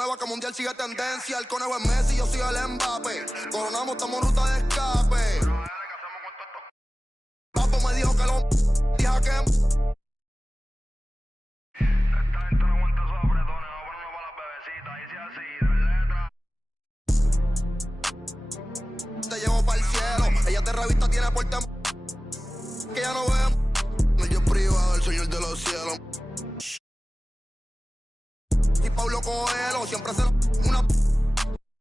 nueva que mundial sigue tendencia. El conejo es Messi, yo soy el Mbappé. Coronamos, estamos en ruta de escape. Papo me dijo que lo dije que Esta gente no aguanta esos apretones, no ponen para las bebecitas, dice así, de letra. te llevo pa'l cielo. Ella te revista, tiene porte que ya no vemos. El Dios privado, el Señor de los cielos. Y Pablo Coelho siempre se una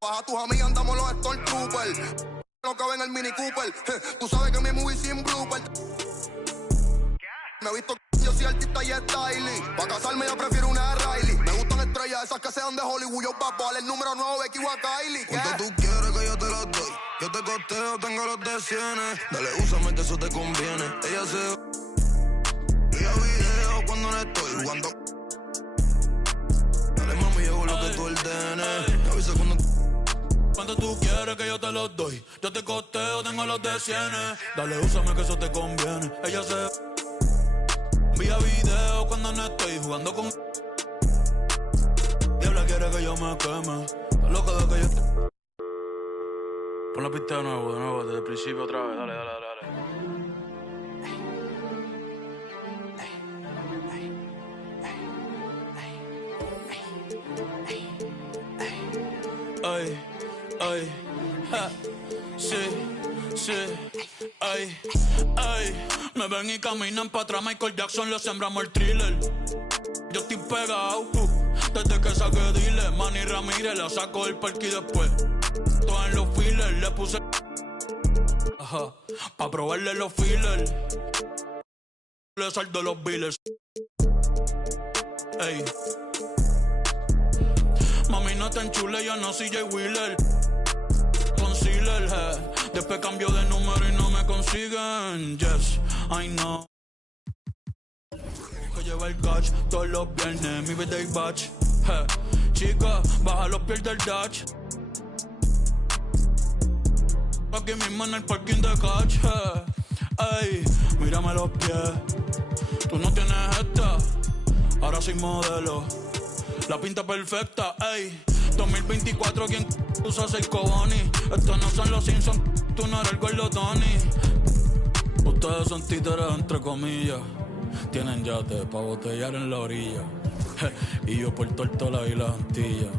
baja tus amigas, andamos los Stormtroopers. Lo que ven el Mini Cooper. Tú sabes que mi movie sin blooper. Me he visto yo soy artista y styling. Pa' casarme yo prefiero una Riley. Me gustan estrellas, esas que sean de Hollywood. Yo papo, el número 9, Becky o a Kylie. ¿Cuánto tú quieres que yo te los doy? Yo te costeo, tengo los de cienes. Dale, úsame que eso te conviene. Ella se... Vía video cuando no estoy jugando. Dale, mami, yo hago lo que tú ordenes. Me avisa cuando... ¿Cuánto tú quieres que yo te los doy? Yo te costeo, tengo los de cienes. Dale, úsame que eso te conviene. Ella se... Vía video cuando no estoy jugando con... Diabla quiere que yo me queme. Está loca de que yo... Pon la pista de nuevo, desde el principio otra vez. Dale. Ay, ja, sí, ay, me ven y caminan pa' atrás, Michael Jackson le sembramos el thriller. Yo estoy pegado, desde que saqué Dile, Manny Ramírez, la saco del parque y después, todo en los fillers, le puse, ajá, pa' probarle los fillers, le saldo los billers, ey. Mami, no te enchule, yo no soy Jay Wheeler. Concealer, después cambio de número y no me consiguen. Yes, I know. Que lleva el catch todos los viernes, mi birthday batch. Chica, baja los pies del dash. Aquí mismo en el parking de catch. Ey, mírame los pies. Tú no tienes esta, ahora soy modelo. La pinta perfecta, ey. 2024, ¿quién usa 6 Cobani? Estos no son los Simpsons, tú no eres el gordo Tony. Ustedes son títeres entre comillas. Tienen yate pa' botellar en la orilla. Y yo por Tortola y las Antillas.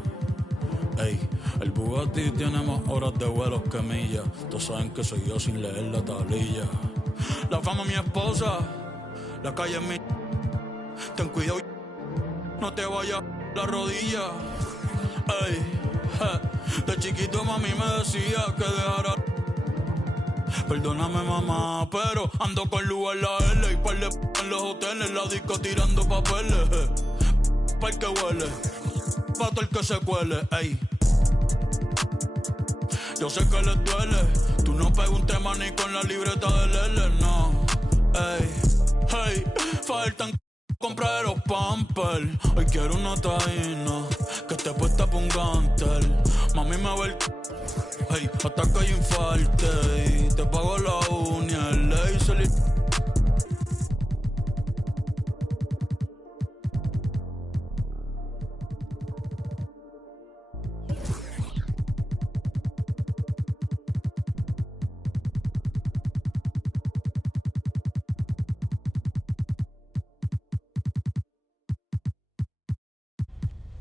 Ey, el Bugatti tiene más horas de vuelos que millas. Todos saben que soy yo sin leer la tablilla. La fama es mi esposa, la calle es mi... Ten cuidado, no te vayas la rodilla. Ey, de chiquito mami me decía que dejara. Perdóname mamá, pero ando con luz en la L y par de en los hoteles, la disco tirando papeles. Pa' el que huele, pa' todo el que se cuele, ey. Yo sé que les duele, tú no pegas un tema ni con la libreta del L, no. Ey, faltan comprar los Pampers. Hoy quiero una taína que esté puesta pa' un gantel. Mami me ve el hey, hasta que yo infarte. Y te pago la uña, el laser.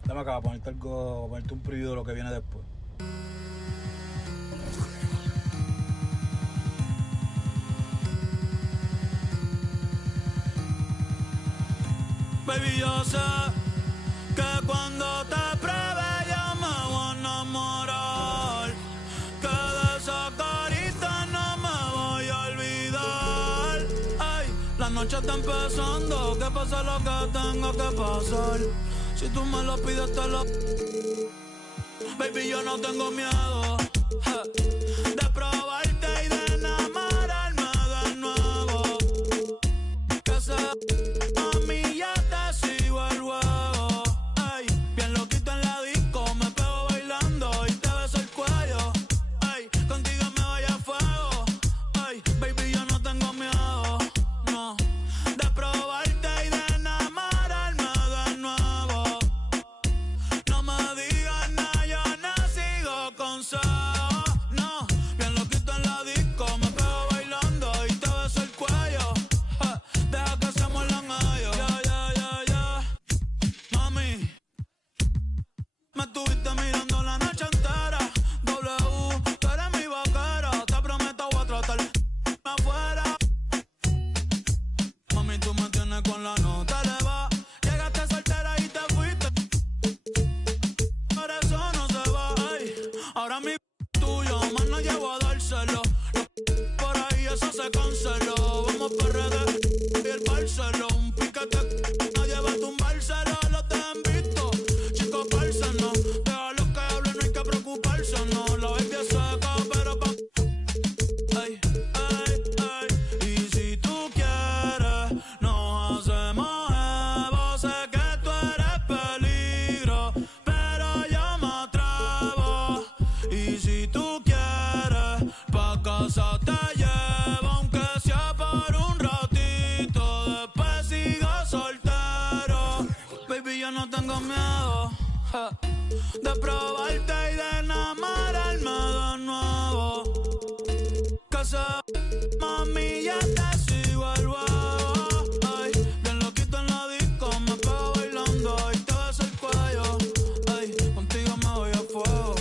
Dame acá, ponerte algo, ponerte un preview de lo que viene después. Baby, yo sé que cuando te pruebe yo me voy a enamorar, que de esa carita no me voy a olvidar. Ay, la noche está empezando, que pase lo que tenga que pasar. Si tú me lo pides te lo... Baby, yo no tengo miedo de probarte y de enamorarme de nuevo. Que sea a mí ya te sigo el juego. Ay, bien loquito en la disco, me pego bailando y te beso el cuello. Ay, contigo me voy a fuego. Ay, baby, yo no tengo miedo, no, de probarte y de enamorarme de nuevo. No me digas estuviste mirando la noche entera. W, tú eres mi vaquera. Te prometo voy a tratar afuera. Mami, tú me tienes con la nota elevada. Llegaste soltera y te fuiste. Por eso no se va. Ay, ahora mi tuyo, más no llevo a dárselo. Por ahí eso se canceló. Vamos PRD y el Barceló. Un piquete no lleva a tumbárselo. Los te han visto, chicos, no. Deja los que hablen, no hay que preocuparse, no. La baby es seca, pero pa' ay, ay, ay. Y si tú quieres, nos hacemos Evo. Sé que tú eres peligro, pero yo me atrevo. Y si tú quieres, pa' casa te llevo, aunque sea por un ratito. Después sigo soltero. Baby, yo no tengo miedo de probarte y de enamorarme de nuevo. Que se mami, ya te sigo el huevo. Ay, bien loquito en la disco, me pego bailando y te beso el cuello. Ay, contigo me voy a fuego.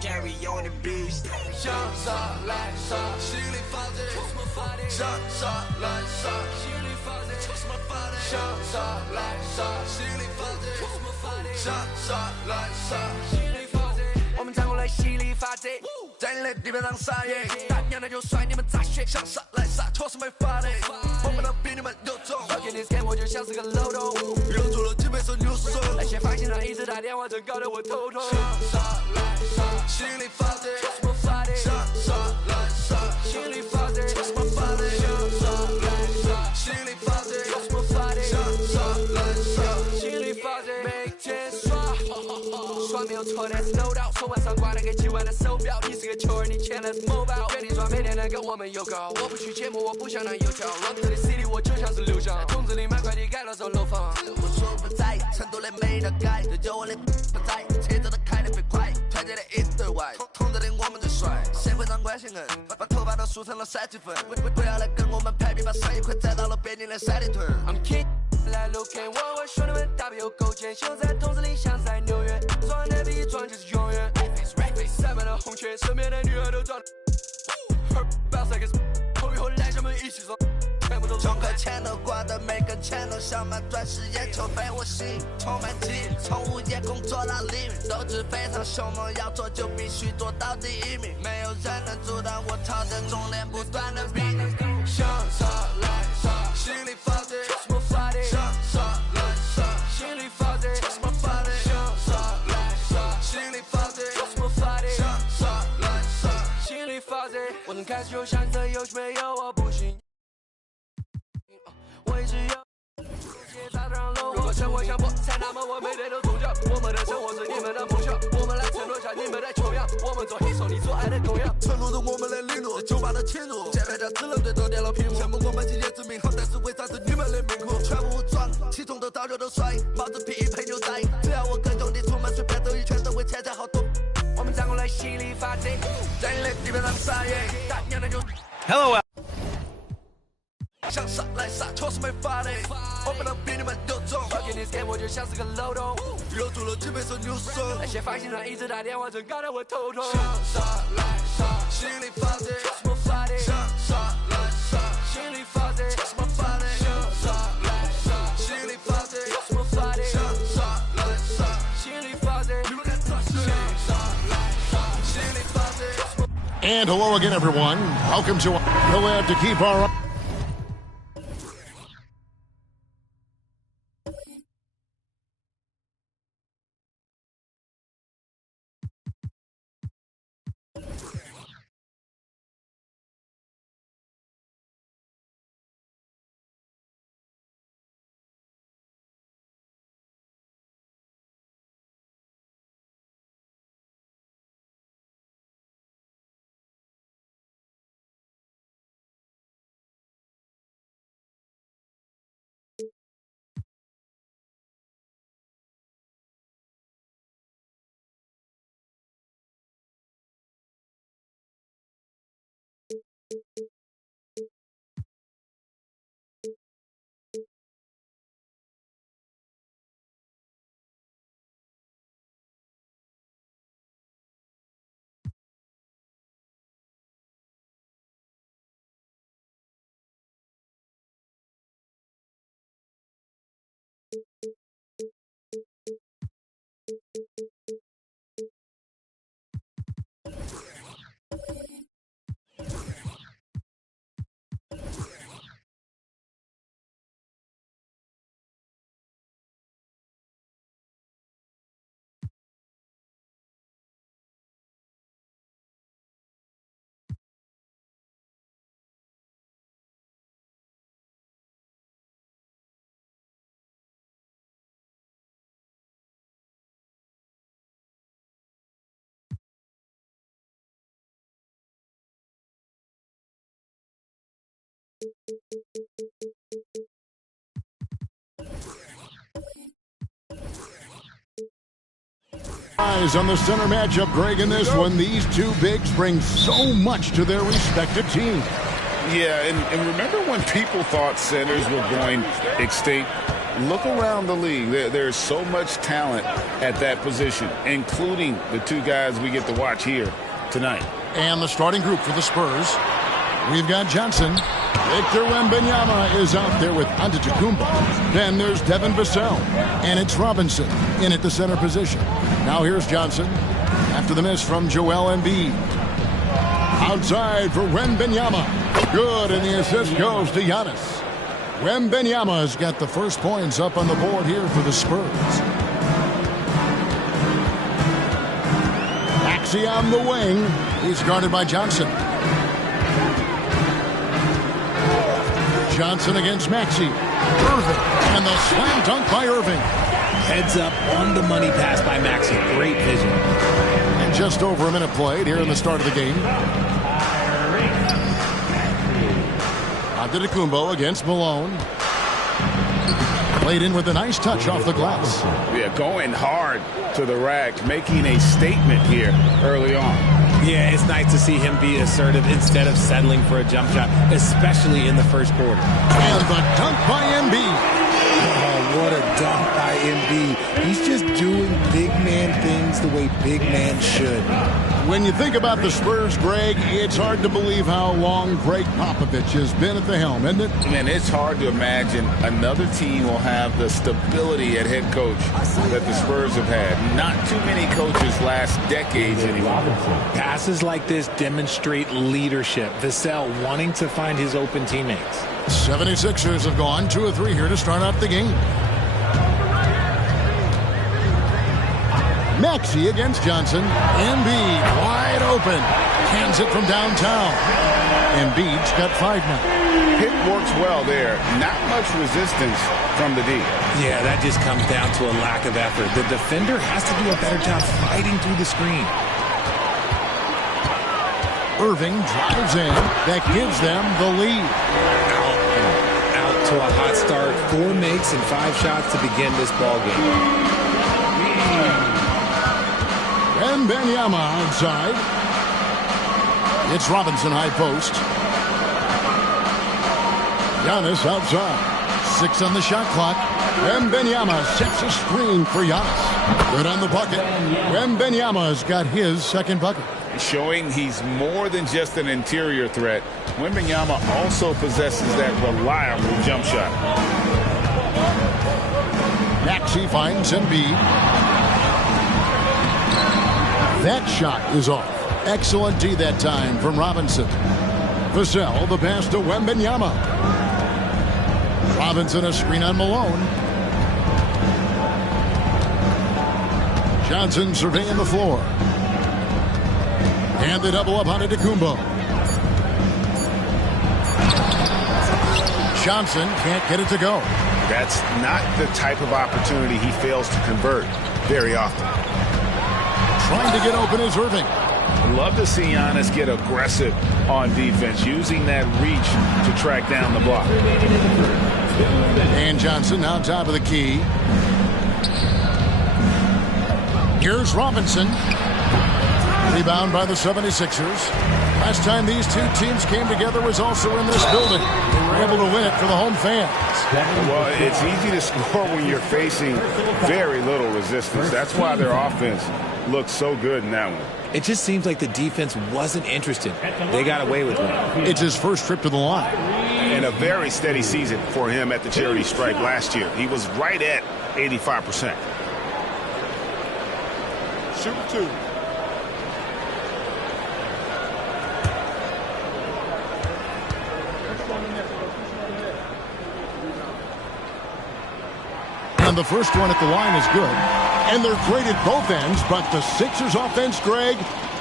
Gary on the beat. 想啥来啥，心里发的，想啥来啥，心里发的，想啥来啥，心里发的，想啥来啥，心里发的。我们站过来犀利发的，在你的地盘上撒野，大娘的就甩你们杂血，想啥来啥，确实没法的，我们都比你们有种。我给你 scan 我就像是个漏洞，又做了几百首 new song，那些发型上一直打电话，真搞得我头痛。想啥来啥，心里发的，想啥来啥，心里发的，想啥来啥，心里发的，想啥来啥，心里发的，每天耍没有错，但是 no doubt， 手腕上挂了个几万的手表，你是个球儿，你欠的是某宝，原地抓每天能跟我们有搞，我不去节目，我不想当油条 ，Rock 的 CD 我就像是流向，筒子里买快递改了栋楼房，我说不在，成都的没得改，这就我的不在，车子都开得飞快，团结的一对外，筒子里我们最帅，社会上关系硬，把头发都梳成了三级粉，不要来跟我们排比，把上一块栽到了北京的三里屯。I'm king。来 look at 我兄弟们大臂有勾肩，秀在筒子里像在纽约，装的比装就是永远。塞满了红圈，身边的女孩都装。Bounce like it's 后以后来咱们一起装，全部都充个钱都挂的，每根钱都像满钻石眼球被我吸引，充满记忆，从午夜工作到黎明，斗志非常凶猛，要做就必须做到第一名，没有人能阻挡我朝着终点不断的逼。想啥来啥，心里发的。想啥来啥，心里发的，想啥来啥，心里发的，想啥来啥，心里发的。我从开始就想着有没有我不行，我一直有。如果生活像破产，那么我每天都宗教。我们的生活是你们的梦想，我们来承诺下你们的穷样。我们做黑手，你做爱的供养。承诺着我们的领路，酒吧的侵入，键盘侠只能对着电脑屏幕。羡慕我们今天之名好，但是为啥是你们的命苦？全部武装，起床都早就都帅，帽子皮配牛仔。只要我跟兄弟出门，随便走一圈都会钱财好多。我们站过来犀利发的，在你的地盘上撒野，大娘的就。Hello. 想啥来啥，确实没法的，我们都比你们有种。我给你 scan 我就像是个漏洞，又做了几百首 new song，那些发型上一直打电话，真搞得我头痛。想啥来啥，心里发的，想啥来啥，心里发的，想啥来啥，心里发的，想啥来啥，心里发的，想啥来啥，心里发的。And hello again, everyone. Welcome to. We'll have to keep our. Eyes on the center matchup, Greg, in this one. These two bigs bring so much to their respective teams. Yeah, and remember when people thought centers were going extinct? Look around the league. There's so much talent at that position, including the two guys we get to watch here tonight. And the starting group for the Spurs. We've got Johnson. Victor Wembanyama is out there with Antetokounmpo. Then there's Devin Vassell. And it's Robinson in at the center position. Now here's Johnson after the miss from Joel Embiid. Outside for Wembanyama. Good, and the assist goes to Giannis. Wembanyama has got the first points up on the board here for the Spurs. Maxey on the wing. He's guarded by Johnson. Johnson against Maxey. Irving. And the slam dunk by Irving. Heads up on the money pass by Maxey. Great vision. And just over a minute played here in the start of the game. Antetokounmpo against Malone. Played in with a nice touch off the glass. Yeah, going hard to the rack, making a statement here early on. Yeah, it's nice to see him be assertive instead of settling for a jump shot, especially in the first quarter. And the dunk by Embiid. Oh, what a dunk by Embiid. He's just doing big man things the way big man should. When you think about the Spurs, Greg, it's hard to believe how long Greg Popovich has been at the helm, isn't it? And it's hard to imagine another team will have the stability at head coach that the Spurs have had. Not too many coaches last decades anymore. Passes like this demonstrate leadership. Vassell wanting to find his open teammates. 76ers have gone 2 of 3 here to start out the game. Maxey against Johnson. Embiid wide open. Hands it from downtown. Embiid's got 5 now. Hit works well there. Not much resistance from the D. Yeah, that just comes down to a lack of effort. The defender has to do a better job fighting through the screen. Irving drives in. That gives them the lead. Out to a hot start. 4 makes and 5 shots to begin this ball game. Wembanyama outside. It's Robinson high post. Giannis outside. 6 on the shot clock. Wembanyama sets a screen for Giannis. Good on the bucket. Wembanyama's got his second bucket. Showing he's more than just an interior threat. Wembanyama also possesses that reliable jump shot. Maxey finds Embiid. That shot is off. Excellent D that time from Robinson. Vassell, the pass to Wembanyama. Robinson a screen on Malone. Johnson surveying the floor. And the double up on Antetokounmpo. Johnson can't get it to go. That's not the type of opportunity he fails to convert very often. Trying to get open is Irving. Love to see Giannis get aggressive on defense, using that reach to track down the block. And Johnson now top of the key. Here's Robinson. Rebound by the 76ers. Last time these two teams came together was also in this building. They were able to win it for the home fans. Well, it's easy to score when you're facing very little resistance. That's why their offense looks so good in that one. It just seems like the defense wasn't interested. They got away with it. It's his first trip to the line. And a very steady season for him at the charity stripe last year. He was right at 85%. Shoot 2. And the first one at the line is good. And they're great at both ends, but the Sixers offense, Greg,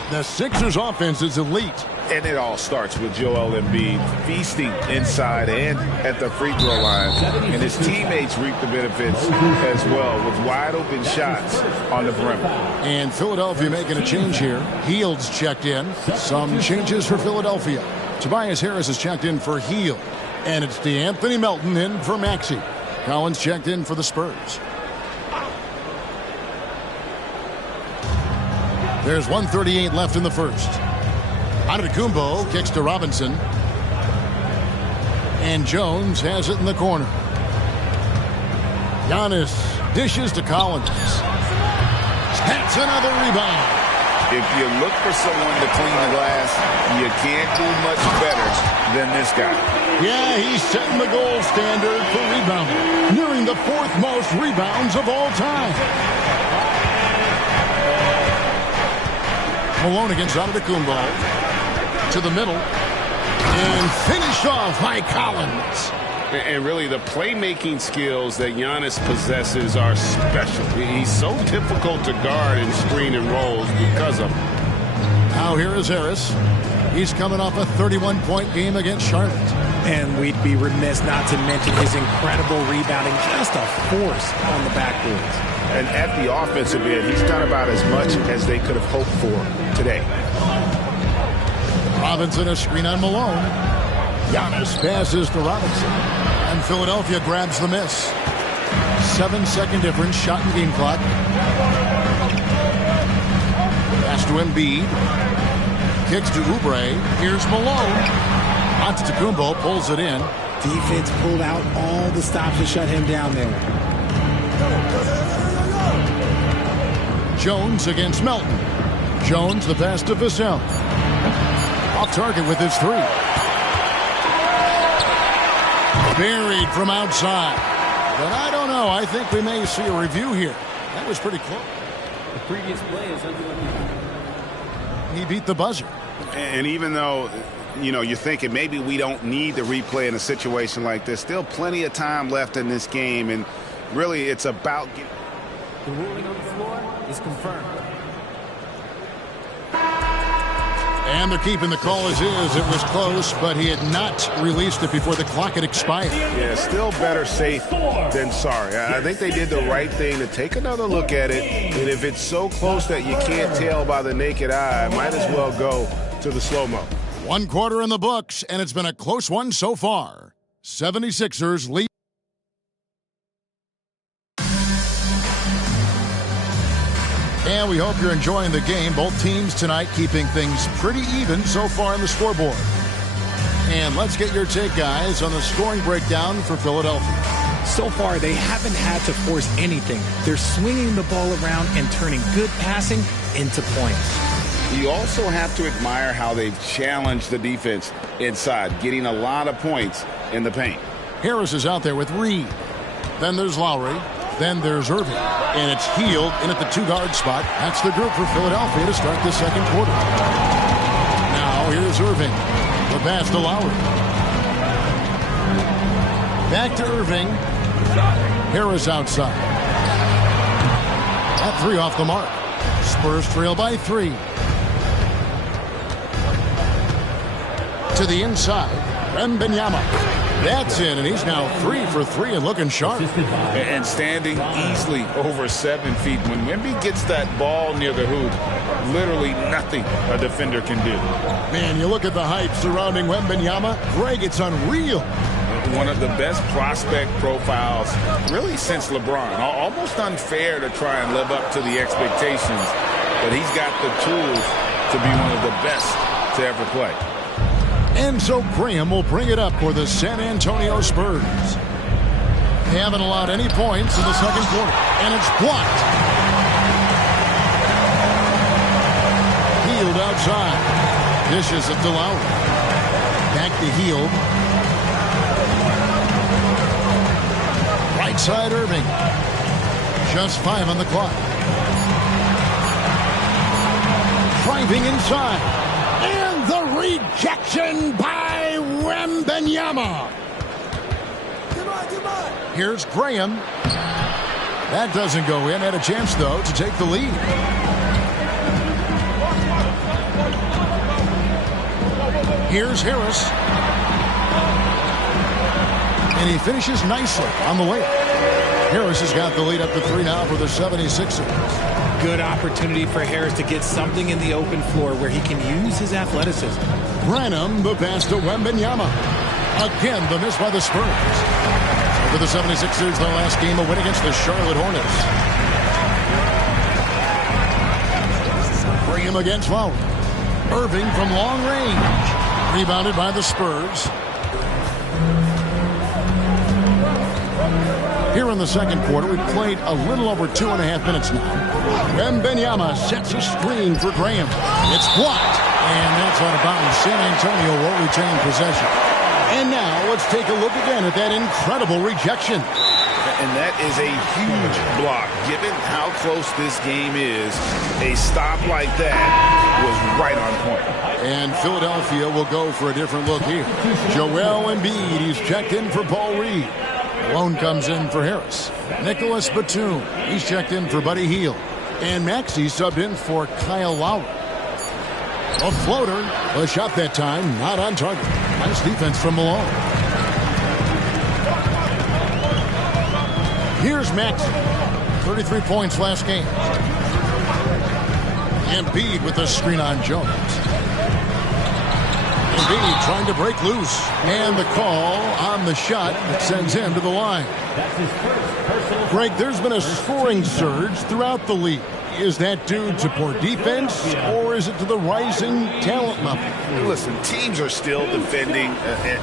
the Sixers offense is elite. And it all starts with Joel Embiid feasting inside and at the free throw line. And his teammates reap the benefits as well with wide open shots on the perimeter. And Philadelphia making a change here. Hield's checked in. Some changes for Philadelphia. Tobias Harris is checked in for Hield. And it's DeAnthony Melton in for Maxey. Collins checked in for the Spurs. There's 1:38 left in the first. Antetokounmpo kicks to Robinson. And Jones has it in the corner. Giannis dishes to Collins. That's another rebound. If you look for someone to clean the glass, you can't do much better than this guy. Yeah, he's setting the gold standard for rebounding, nearing the 4th most rebounds of all time. Malone against Antetokounmpo. To the middle. And finished off by Collins. And really, the playmaking skills that Giannis possesses are special. He's so difficult to guard in screen and rolls because of him. Now here is Harris. He's coming off a 31-point game against Charlotte. And we'd be remiss not to mention his incredible rebounding, just a force on the backboards. And at the offensive end, he's done about as much as they could have hoped for today. Robinson a screen on Malone. Giannis passes to Robinson. And Philadelphia grabs the miss. 7-second difference, shot and game clock. Pass to Embiid. Kicks to Oubre. Here's Malone. Antetokounmpo pulls it in. Defense pulled out all the stops to shut him down there. Jones against Melton. Jones the pass to Vassell. Off target with his 3. Buried from outside. But I don't know. I think we may see a review here. That was pretty close. The previous play is under. He beat the buzzer. And even though, you're thinking maybe we don't need to replay in a situation like this, still plenty of time left in this game. And really, it's about getting... The ruling on the floor is confirmed. And they're keeping the call as is. It was close, but he had not released it before the clock had expired. Yeah, still better safe than sorry. I think they did the right thing to take another look at it. And if it's so close that you can't tell by the naked eye, might as well go to the slow-mo. 1 quarter in the books, and it's been a close one so far. 76ers lead. And we hope you're enjoying the game. Both teams tonight keeping things pretty even so far on the scoreboard. And let's get your take, guys, on the scoring breakdown for Philadelphia. So far, they haven't had to force anything. They're swinging the ball around and turning good passing into points. You also have to admire how they've challenged the defense inside, getting a lot of points in the paint. Harris is out there with Reed. Then there's Lowry. Then there's Irving. And it's Hield in at the 2-guard spot. That's the group for Philadelphia to start the second quarter. Now here's Irving. The pass to Lowry. Back to Irving. Harris outside. That 3 off the mark. Spurs trail by 3. To the inside. Wembanyama. That's in, and he's now 3 for 3 and looking sharp. And standing easily over 7 feet. When Wemby gets that ball near the hoop, literally nothing a defender can do. Man, you look at the hype surrounding Wembanyama. Greg, it's unreal. One of the best prospect profiles really since LeBron. Almost unfair to try and live up to the expectations, but he's got the tools to be one of the best to ever play. And so Graham will bring it up for the San Antonio Spurs. They haven't allowed any points in the second quarter, and it's blocked. Hield outside. Dishes it to Lowry. Back to Hield. Right side Irving. Just 5 on the clock. Driving inside. And the rejection by Wembanyama. Here's Graham. That doesn't go in. Had a chance, though, to take the lead. Here's Harris. And he finishes nicely on the layup. Harris has got the lead up to 3 now for the 76ers. Good opportunity for Harris to get something in the open floor where he can use his athleticism. Branham, the pass to Wembanyama. Again, the miss by the Spurs. For the 76ers, their last game, a win against the Charlotte Hornets. Bring him against Lowry. Irving from long range. Rebounded by the Spurs. Here in the second quarter, we've played a little over 2.5 minutes now. Wembanyama sets a screen for Graham. It's blocked, and that's out of bounds. San Antonio will retain possession. And now let's take a look again at that incredible rejection. And that is a huge block. Given how close this game is, a stop like that was right on point. And Philadelphia will go for a different look here. Joel Embiid, he's checked in for Paul Reed. Malone comes in for Harris. Nicholas Batum, he's checked in for Buddy Hield. And Maxey subbed in for Kyle Lowry. A floater, a shot that time, not on target. Nice defense from Malone. Here's Maxey, 33 points last game. Embiid with the screen on Jones. Embiid trying to break loose. And the call on the shot that sends him to the line. Greg, there's been a scoring surge throughout the league. Is that due to poor defense, or is it to the rising talent level? Listen, teams are still defending,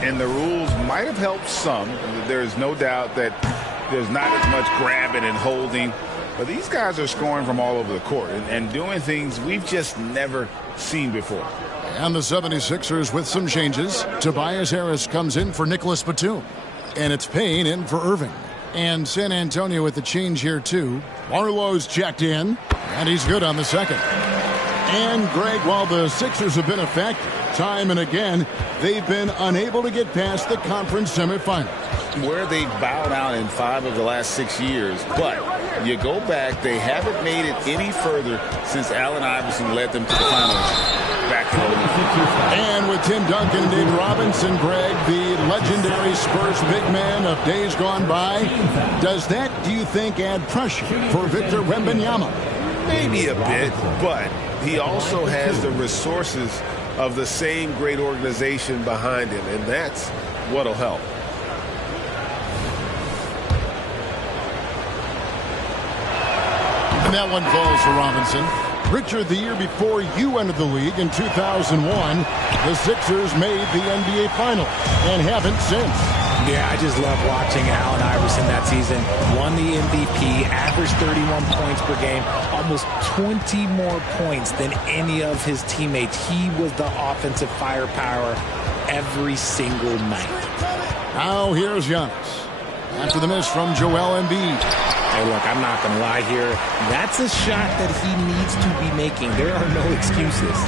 and the rules might have helped some. There's no doubt that there's not as much grabbing and holding. But these guys are scoring from all over the court and doing things we've just never seen before. And the 76ers with some changes. Tobias Harris comes in for Nicholas Batum. And it's Payne in for Irving. And San Antonio with the change here, too. Barlow's checked in, and he's good on the second. And, Greg, while the Sixers have been a factor, time and again, they've been unable to get past the conference semifinals. Where they've bowed out in 5 of the last 6 years. But you go back, they haven't made it any further since Allen Iverson led them to the finals back in 2000. And with Tim Duncan, David Robinson, Greg, the legendary Spurs big man of days gone by, does that, do you think, add pressure for Victor Wembanyama? Maybe a bit, but he also has the resources of the same great organization behind him, and that's what'll help. And that one falls for Robinson. Richard, the year before you entered the league in 2001, the Sixers made the NBA Finals and haven't since. Yeah, I just love watching Allen Iverson that season. Won the MVP, averaged 31 points per game, almost 20 more points than any of his teammates. He was the offensive firepower every single night. Now here's Giannis. After the miss from Joel Embiid. Hey, look, I'm not going to lie here. That's a shot that he needs to be making. There are no excuses.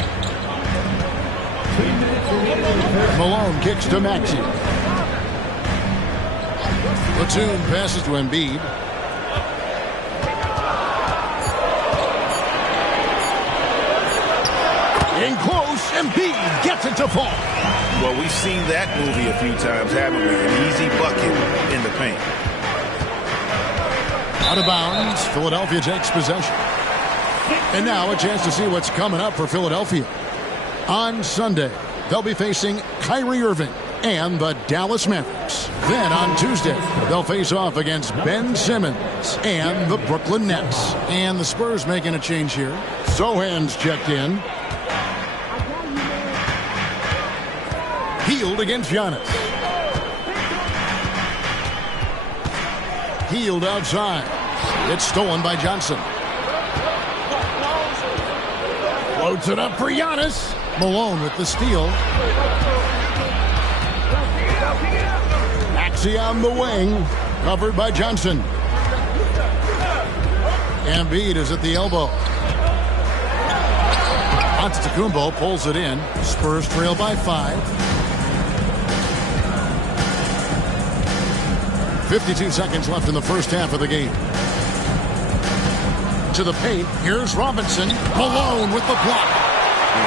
Malone kicks to Maxey. Batum passes to Embiid. In close, Embiid gets it to fall. Well, we've seen that movie a few times, haven't we? An easy bucket in the paint. Out of bounds, Philadelphia takes possession. And now a chance to see what's coming up for Philadelphia. On Sunday, they'll be facing Kyrie Irving and the Dallas Mavericks. Then on Tuesday, they'll face off against Ben Simmons and the Brooklyn Nets. And the Spurs making a change here. Sohan's checked in. Hield against Giannis. Hield outside. It's stolen by Johnson. Floats it up for Giannis. Malone with the steal. Maxey on the wing. Covered by Johnson. Embiid is at the elbow. Antetokounmpo pulls it in. Spurs trail by 5. 52 seconds left in the first half of the game. To the paint, here's Robinson. Malone with the block.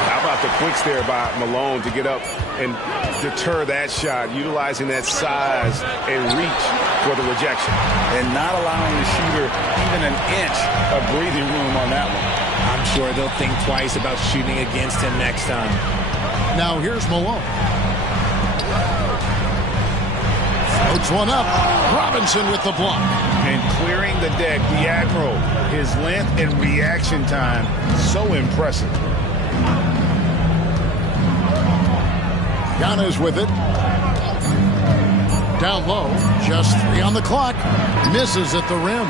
How about the quicks there by Malone to get up and deter that shot, utilizing that size and reach for the rejection. And not allowing the shooter even an inch of breathing room on that one. I'm sure they'll think twice about shooting against him next time. Now here's Malone. puts one up. Robinson with the block. And clearing the deck, the Admiral. His length and reaction time, so impressive. Giannis with it. Down low, just 3 on the clock. Misses at the rim.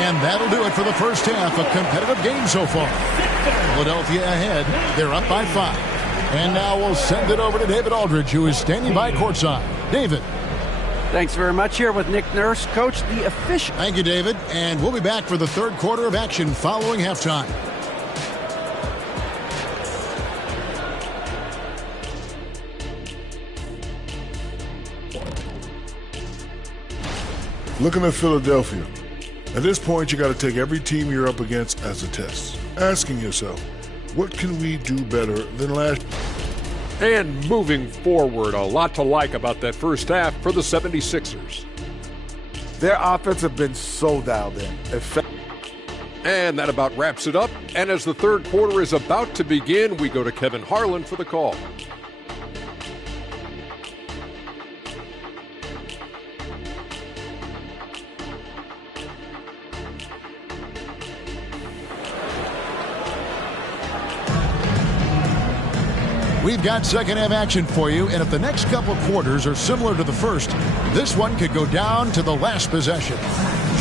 And that'll do it for the first half. A competitive game so far. Philadelphia ahead. They're up by 5. And now we'll send it over to David Aldridge, who is standing by courtside. David. Thanks very much. Here with Nick Nurse, Coach, the official. Thank you, David. And we'll be back for the third quarter of action following halftime. Looking at Philadelphia, at this point you got to take every team you're up against as a test. Asking yourself, what can we do better than last? And moving forward, a lot to like about that first half for the 76ers. Their offense have been so dialed in. And that about wraps it up. And as the third quarter is about to begin, we go to Kevin Harlan for the call. We've got second half action for you, and if the next couple of quarters are similar to the first, this one could go down to the last possession.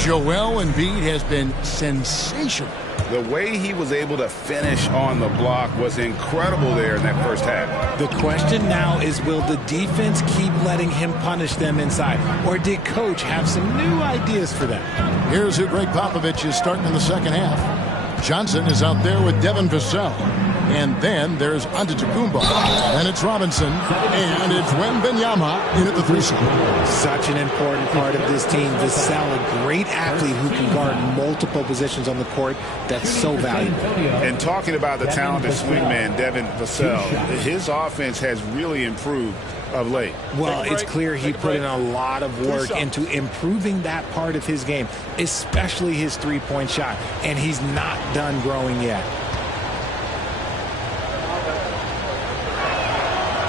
Joel Embiid has been sensational. The way he was able to finish on the block was incredible there in that first half. The question now is, will the defense keep letting him punish them inside? Or did Coach have some new ideas for them? Here's who Greg Popovich is starting in the second half. Johnson is out there with Devin Vassell. And then there's Antetokounmpo. And it's Robinson. And it's Wembanyama in at the 3 spot. Such an important part of this team. Vassell, a great athlete who can guard multiple positions on the court. That's so valuable. And talking about the talented swingman, Devin Vassell, his offense has really improved of late. Well, it's clear he put in a lot of work into improving that part of his game, especially his three-point shot. And he's not done growing yet.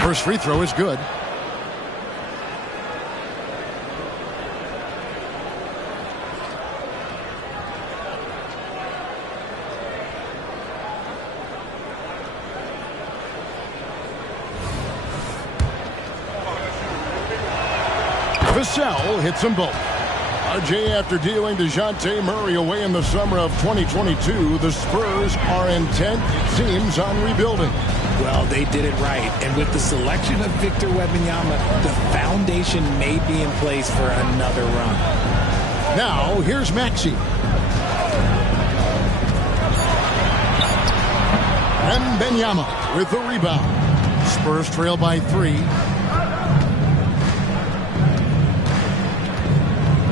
First free throw is good. Vassell hits them both. RJ, after dealing DeJounte Murray away in the summer of 2022, the Spurs are intent, it seems, on rebuilding. Well, they did it right. And with the selection of Victor Wembanyama, the foundation may be in place for another run. Now, here's Maxey. Wembanyama with the rebound. Spurs trail by 3.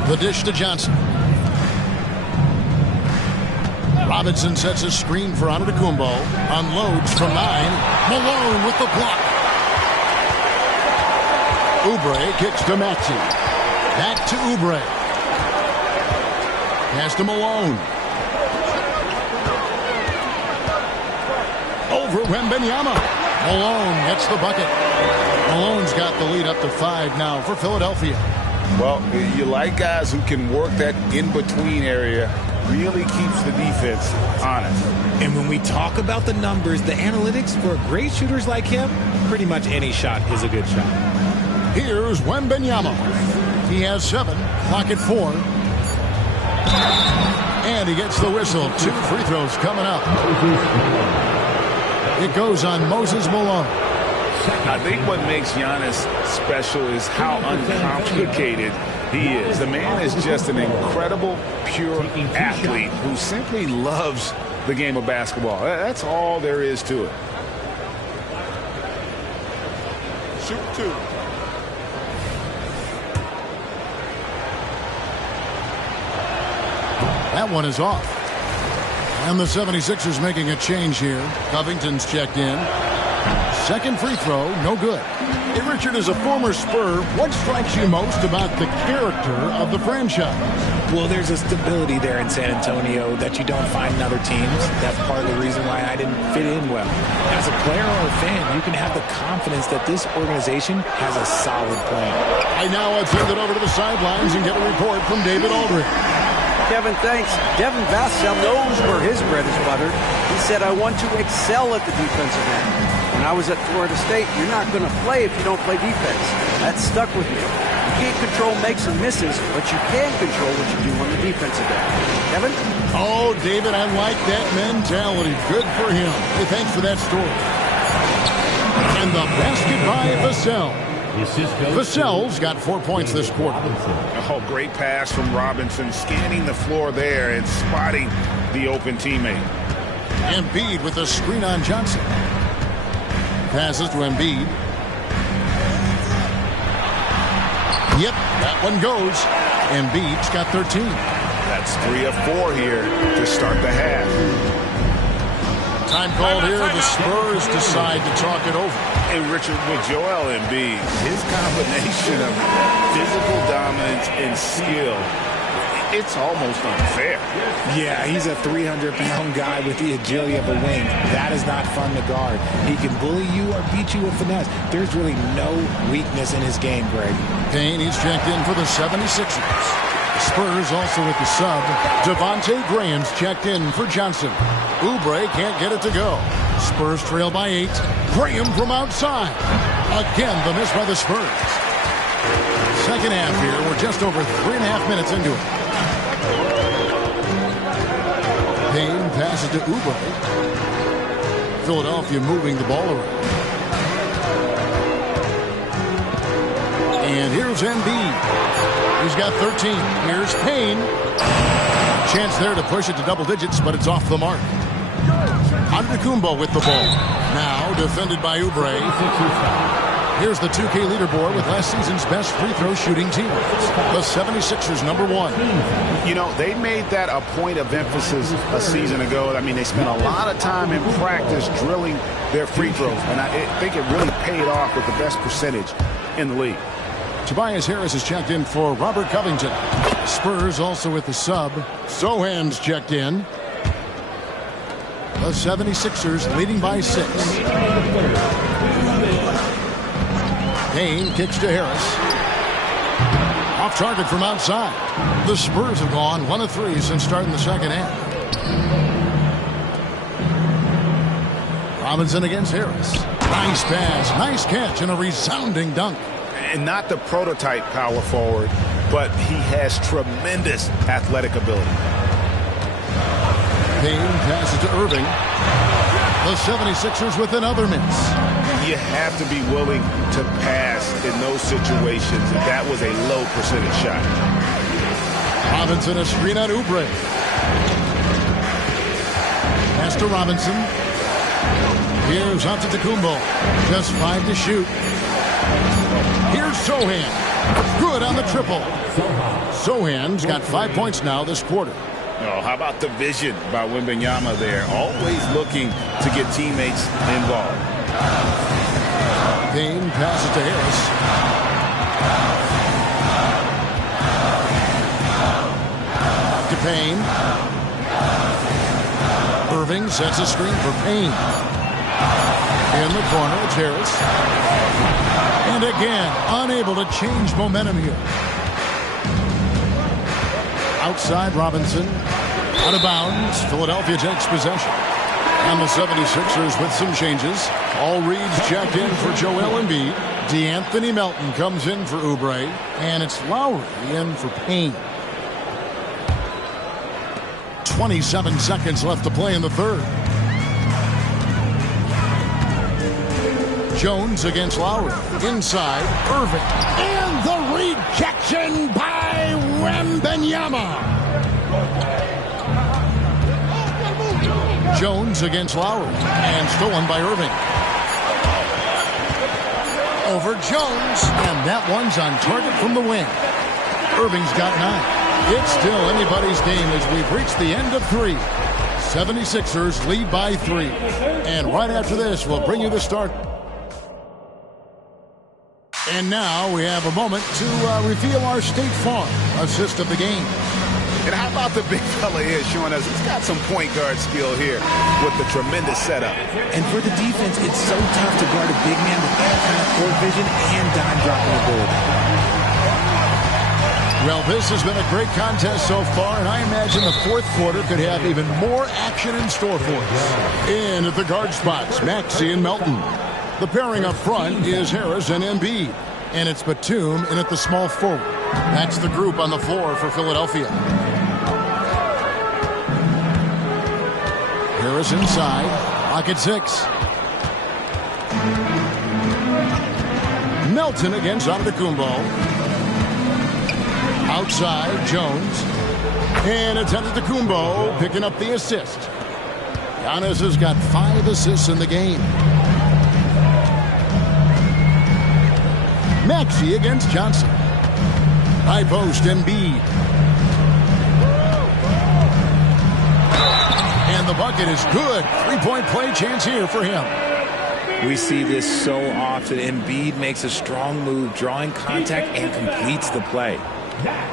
The dish to Johnson. Robinson sets a screen for Antetokounmpo. Unloads from 9. Malone with the block. Oubre kicks to Maxey. Back to Oubre. Pass to Malone. Over Wembanyama. Malone gets the bucket. Malone's got the lead up to 5 now for Philadelphia. Well, you like guys who can work that in-between area. Really keeps the defense honest. And when we talk about the numbers, the analytics for great shooters like him, pretty much any shot is a good shot. Here's Wembanyama. He has 7. Clock at 4. And he gets the whistle. 2 free throws coming up. It goes on Moses Malone. I think what makes Giannis special is how uncomplicated he is. The man is just an incredible, pure athlete who simply loves the game of basketball. That's all there is to it. Shoot 2. That one is off. And the 76ers making a change here. Covington's checked in. Second free throw, no good. Hey, Richard, as a former Spur, what strikes you most about the character of the franchise? Well, there's a stability there in San Antonio that you don't find in other teams. That's part of the reason why I didn't fit in well. As a player or a fan, you can have the confidence that this organization has a solid plan. Now let's send it over to the sidelines and get a report from David Aldridge. Kevin, thanks. Devin Vassell knows where his bread is buttered. He said, I want to excel at the defensive end. When I was at Florida State, you're not going to play if you don't play defense. That stuck with me. You can't control makes and misses, but you can control what you do on the defensive end. Kevin? Oh, David, I like that mentality. Good for him. Hey, thanks for that story. And the basket by Vassell. Vassell's got 4 points this quarter. Oh, great pass from Robinson, scanning the floor there and spotting the open teammate. Embiid with a screen on Johnson. Passes to Embiid. Yep, that one goes. Embiid's got 13. That's 3 of 4 here to start the half. Time called here. The Spurs decide to talk it over. And Richard, with Joel Embiid, his combination of physical dominance and skill, it's almost unfair. Yeah, he's a 300-pound guy with the agility of a wing. That is not fun to guard. He can bully you or beat you with finesse. There's really no weakness in his game, Greg. Payne, he's checked in for the 76ers. Spurs also with the sub. Devontae Graham's checked in for Johnson. Oubre can't get it to go. Spurs trail by 8. Graham from outside. Again, the miss by the Spurs. Second half here. We're just over 3.5 minutes into it. Payne passes to Oubre. Philadelphia moving the ball around. And here's Embiid. He's got 13. Here's Payne. Chance there to push it to double digits, but it's off the mark. Antetokounmpo with the ball. Now defended by Oubre. Here's the 2K leaderboard with last season's best free throw shooting team. The 76ers #1. You know, they made that a point of emphasis a season ago. I mean, they spent a lot of time in practice drilling their free throws, and I think it really paid off with the best percentage in the league. Tobias Harris is checked in for Robert Covington. Spurs also with the sub. Sohan's checked in. The 76ers leading by 6. Payne kicks to Harris. Off target from outside. The Spurs have gone 1 of 3 since starting the second half. Robinson against Harris. Nice pass, nice catch, and a resounding dunk. And not the prototype power forward, but he has tremendous athletic ability. Payne passes to Irving. The 76ers with another miss. You have to be willing to pass in those situations, and that was a low percentage shot. Robinson a screen on Oubre. Pass to Robinson. Here's Antetokounmpo. Just 5 to shoot. Here's Sohan. Good on the triple. Sohan's got 5 points now this quarter. Oh, how about the vision by Wembanyama there? Always looking to get teammates involved. Payne passes to Harris. To Payne. Irving sets a screen for Payne. In the corner, it's Harris. And again, unable to change momentum here. Outside Robinson. Out of bounds. Philadelphia takes possession. And the 76ers with some changes. All Reed's checked in for Joel Embiid. DeAnthony Melton comes in for Oubre. And it's Lowry in for Payne. 27 seconds left to play in the third. Jones against Lowry. Inside, Irving. And the rejection by Wembanyama. Jones against Lowry. And stolen by Irving. Over Jones. And that one's on target from the wing. Irving's got 9. It's still anybody's game as we've reached the end of 3. 76ers lead by 3. And right after this, we'll bring you the start. And now we have a moment to reveal our State Farm assist of the game. And how about the big fella here showing us he's got some point guard skill here with the tremendous setup. And for the defense, it's so tough to guard a big man with that kind of court vision and dime dropping ability. Well, this has been a great contest so far, and I imagine the fourth quarter could have even more action in store for us. In at the guard spots, Maxey and Melton. The pairing up front is Harris and Embiid. And it's Batum in at the small forward. That's the group on the floor for Philadelphia. Harris inside. Pocket 6. Melton against Antetokounmpo. Outside, Jones. And it's Antetokounmpo picking up the assist. Giannis has got 5 assists in the game. Maxey against Johnson. High post, Embiid. And the bucket is good. 3-point play chance here for him. We see this so often. Embiid makes a strong move, drawing contact, and completes the play.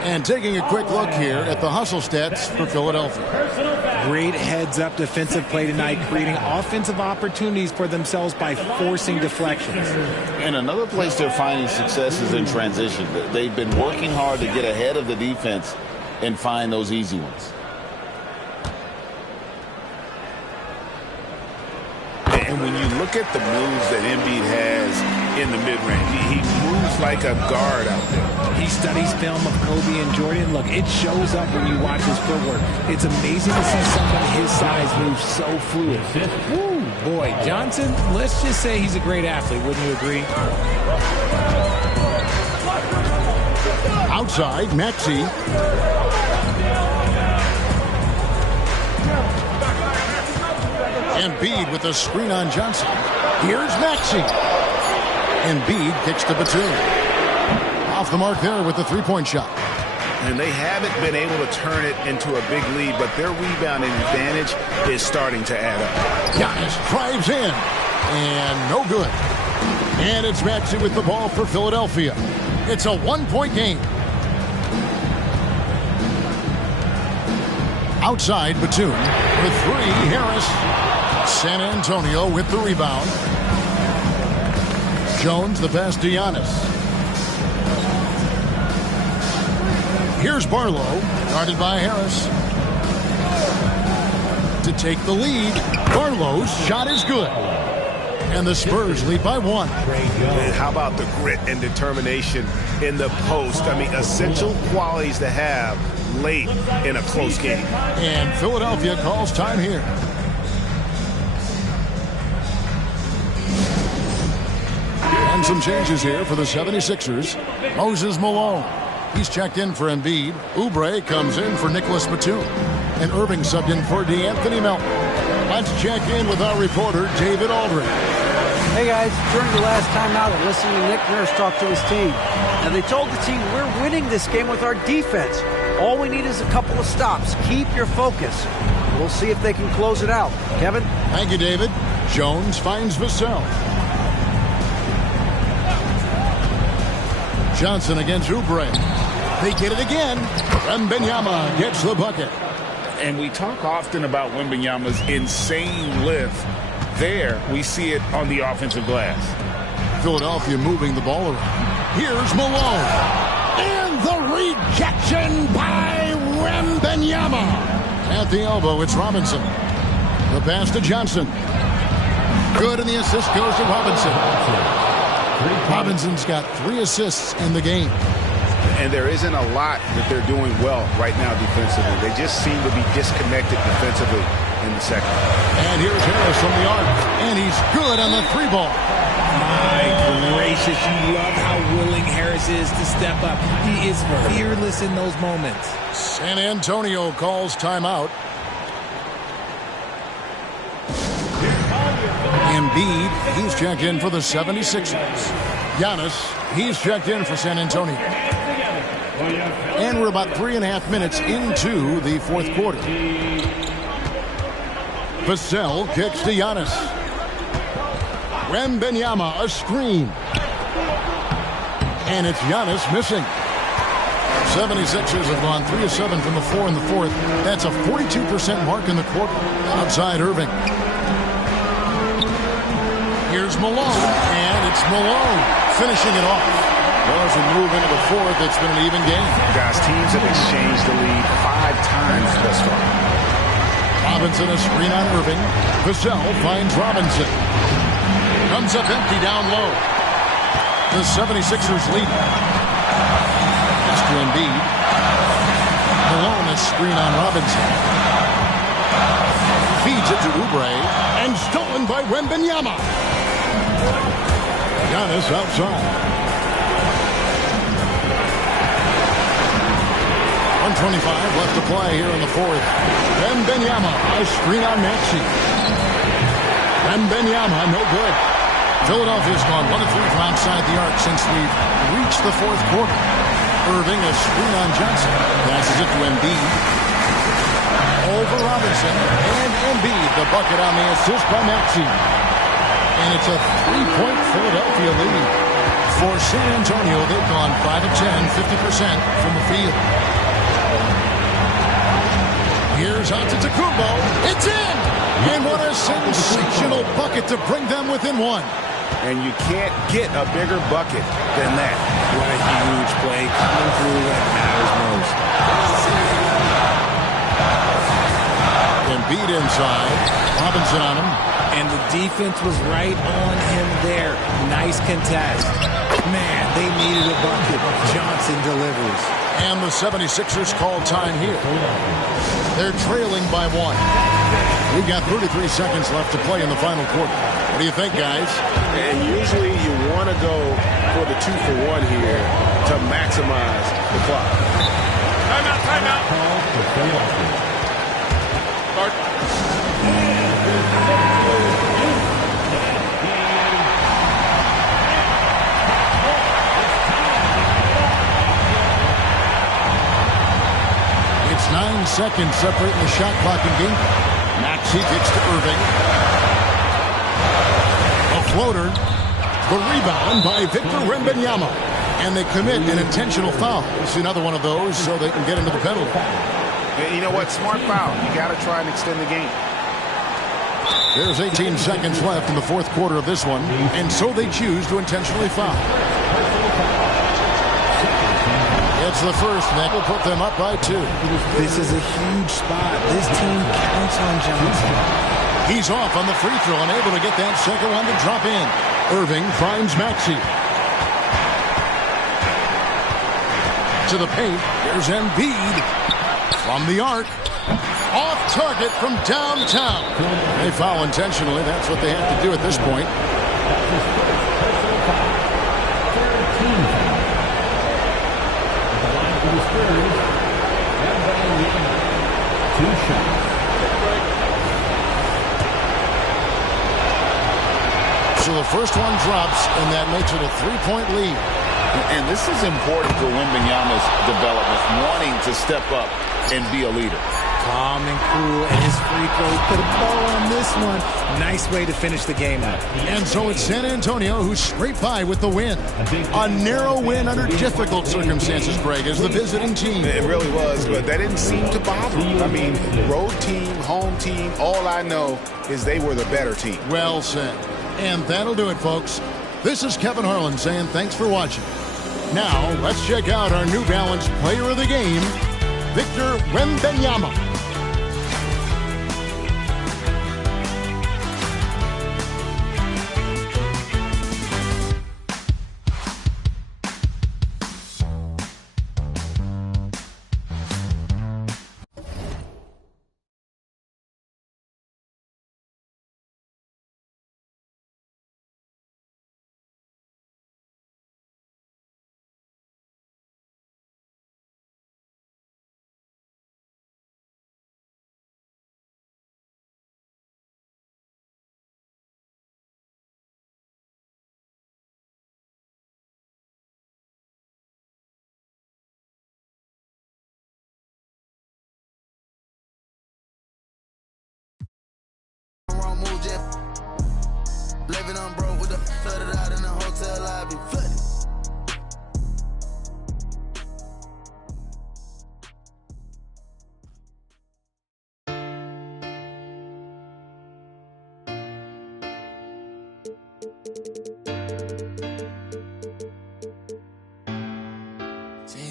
And taking a quick look here at the hustle stats for Philadelphia. Great heads-up defensive play tonight, creating offensive opportunities for themselves by forcing deflections. And another place they're finding success is in transition. They've been working hard to get ahead of the defense and find those easy ones. And when you look at the moves that Embiid has in the mid-range, he moves like a guard out there. He studies film of Kobe and Jordan. Look, it shows up when you watch his footwork. It's amazing to see someone his size move so fluid. Woo, boy, Johnson, let's just say he's a great athlete. Wouldn't you agree? Outside, Maxey. Embiid with a screen on Johnson. Here's Maxey. Embiid kicks to Batum. Off the mark there with the three-point shot. And they haven't been able to turn it into a big lead, but their rebounding advantage is starting to add up. Giannis drives in. And no good. And it's Maxey with the ball for Philadelphia. It's a one-point game. Outside, Batum with 3. Harris. San Antonio with the rebound. Jones, the pass to Giannis. Here's Barlow, guarded by Harris. To take the lead, Barlow's shot is good. And the Spurs lead by 1. And how about the grit and determination in the post? I mean, essential qualities to have late in a close game. And Philadelphia calls time here. And some changes here for the 76ers. Moses Malone. He's checked in for Embiid. Oubre comes in for Nicholas Batum. And Irving subbed in for DeAnthony Melton. Let's check in with our reporter, David Aldridge. Hey guys, during the last timeout, I listened to Nick Nurse talk to his team. Now they told the team, we're winning this game with our defense. All we need is a couple of stops. Keep your focus. We'll see if they can close it out. Kevin? Thank you, David. Jones finds Vassell. Johnson against Oubre. They get it again. Wembanyama gets the bucket. And we talk often about Wembanyama's insane lift. There, we see it on the offensive glass. Philadelphia moving the ball around. Here's Malone. And the rejection by Wembanyama. At the elbow, it's Robinson. The pass to Johnson. Good, and the assist goes to Robinson. Robinson's got 3 assists in the game. And there isn't a lot that they're doing well right now defensively. They just seem to be disconnected defensively in the second. And here's Harris from the arc. And he's good on the 3-ball. My gracious, you love how willing Harris is to step up. He is fearless in those moments. San Antonio calls timeout. Embiid, he's checked in for the 76ers. Giannis, he's checked in for San Antonio. And we're about 3.5 minutes into the fourth quarter. Vassell kicks to Giannis. Wembanyama, a screen. And it's Giannis missing. 76ers have gone 3 of 7 from the floor in the fourth. That's a 42% mark in the quarter. Outside Irving. Here's Malone, and it's Malone finishing it off. Well, as we move into the fourth, it's been an even game. Guys, teams have exchanged the lead 5 times thus far. Robinson, a screen on Irving. Vassell finds Robinson. Comes up empty down low. The 76ers lead. Pass to Embiid. Malone, a screen on Robinson. Feeds it to Oubre. And stolen by Wembanyama. Giannis outside. 125 left to play here in the fourth. Wembanyama, a screen on Maxey. Wembanyama, no good. Philadelphia's gone 1 of 3 from outside the arc since we've reached the fourth quarter. Irving, a screen on Johnson. Passes it to Embiid. Over Robinson. And Embiid, the bucket on the assist by Maxey. And it's a 3-point Philadelphia lead. For San Antonio, they've gone 5 of 10, 50% from the field. Here's Antetokounmpo. It's in! And what a sensational bucket to bring them within 1. And you can't get a bigger bucket than that. What a huge play coming through when it matters most. Embiid inside. Robinson on him. And the defense was right on him there. Nice contest. Man, they needed a bucket. Johnson delivers. And the 76ers call time here. They're trailing by 1. We've got 33 seconds left to play in the final quarter. What do you think, guys? And usually you want to go for the 2-for-1 here to maximize the clock. Timeout, timeout. Start. It's 9 seconds separating the shot clock and game. Maxey kicks to Irving. A floater. The rebound by Victor Wembanyama. And they commit an intentional foul. It's another one of those so they can get into the penalty. You know what? Smart foul. You got to try and extend the game. There's 18 seconds left in the fourth quarter of this one. And so they choose to intentionally foul. It's the first, and that will put them up by 2. This is a huge spot. This team counts on Johnson. He's off on the free throw, unable to get that second one to drop in. Irving finds Maxey. To the paint, there's Embiid. From the arc. Off target from downtown. They foul intentionally. That's what they have to do at this point. So the first one drops, and that makes it a 3-point lead. And this is important for Wembanyama's development, wanting to step up and be a leader. Calm and cool, and his free throw put a bow on this one. Nice way to finish the game out. And so it's San Antonio who scraped by with the win. A narrow win under difficult circumstances, Greg, as the visiting team. It really was, but that didn't seem to bother them. I mean, road team, home team, all I know is they were the better team. Well said. And that'll do it, folks. This is Kevin Harlan saying thanks for watching. Now, let's check out our New Balance player of the game, Victor Wembanyama.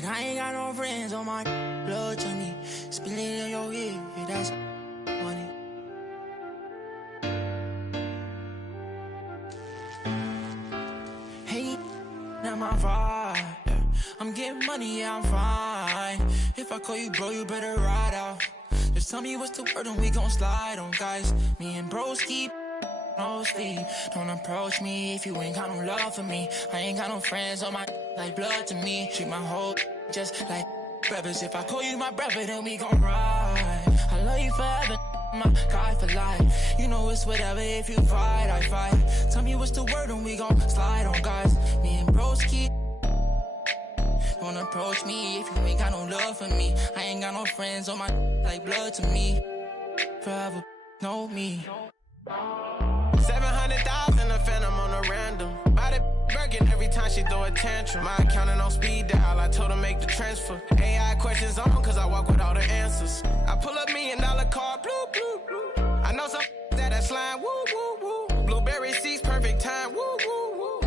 Shit, I ain't got no friends on my blood to me. Spin it in your ear, that's money. Hey, not my vibe. Yeah. I'm getting money, yeah, I'm fine. If I call you bro, you better ride out. Just tell me what's the word and we gon' slide on, guys. Me and bros keep no sleep. Don't approach me if you ain't got no love for me. I ain't got no friends on my like blood to me. Treat my whole just like brothers. If I call you my brother, then we gon' ride. I love you forever, my guy for life. You know it's whatever, if you fight, I fight. Tell me what's the word and we gon' slide on, guys. Me and bros keep. Don't approach me if you ain't got no love for me. I ain't got no friends on my like blood to me. Forever, know me. 700,000 a phantom on a random. Buy the Birkin every time she throw a tantrum. My accountant on speed dial, I told her make the transfer. AI questions on cause I walk with all the answers. I pull up $1 million car, blue, blue, blue. I know some that slime, woo, woo, woo. Blueberry seats, perfect time, woo, woo, woo.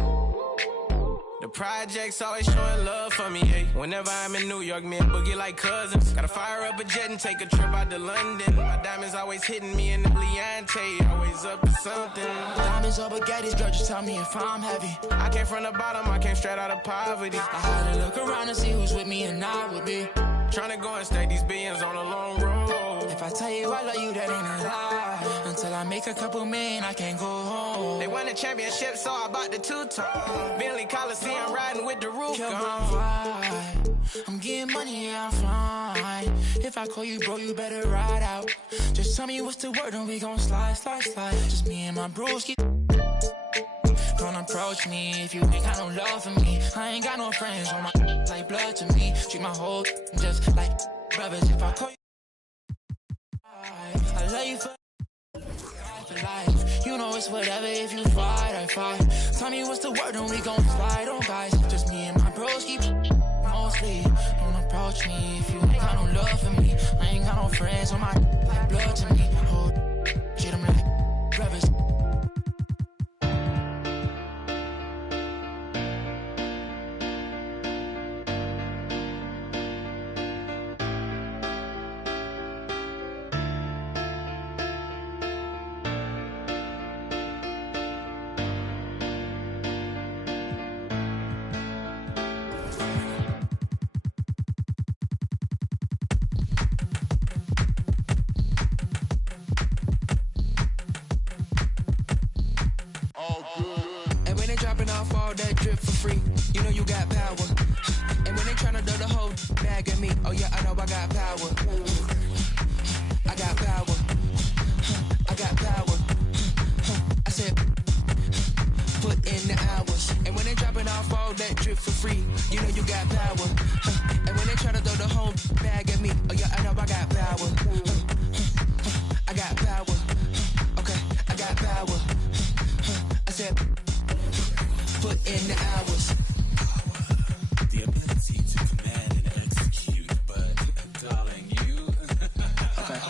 The projects always showing love for me, hey. Whenever I'm in New York, me and Boogie like cousins. Gotta fire up a jet and take a trip out to London. My diamonds always hitting me in the Leante, always up to something. Diamonds or baguettes, girl, just tell me if I'm heavy. I came from the bottom, I came straight out of poverty. I had to look around and see who's with me and not with me. Tryna go and stake these billions on a long road. If I tell you I love you, that ain't a lie. Until I make a couple million, I can't go home. They won the championship, so I bought the two-tone. Bentley Coliseum riding with the roof gone. I'm getting money, yeah, I'm fine. If I call you bro, you better ride out. Just tell me what's the word and we gon' slide, slide, slide. Just me and my bros keep. Don't approach me if you ain't got no love for me. I ain't got no friends on my like blood to me. Treat my whole just like brothers. If I call you, I love you for life. You know it's whatever, if you fight, I fight. Tell me what's the word and we gon' slide on, guys. Just me and my bros keep no sleep. Don't approach me if you ain't got no love for me. I ain't got no friends on my like blood to me. Hold, treat them like brothers. You know you got power. And when they tryna do the whole bag at me, oh yeah, I know I got power. I got power. I got power. I said, put in the hours. And when they dropping off all that drip for free, you know you got power. And when they tryna throw the whole bag at me, oh yeah, I know I got power. I got power. Okay, I got power. I said, put in the hours. The ability to command and execute, but darling, you. Okay.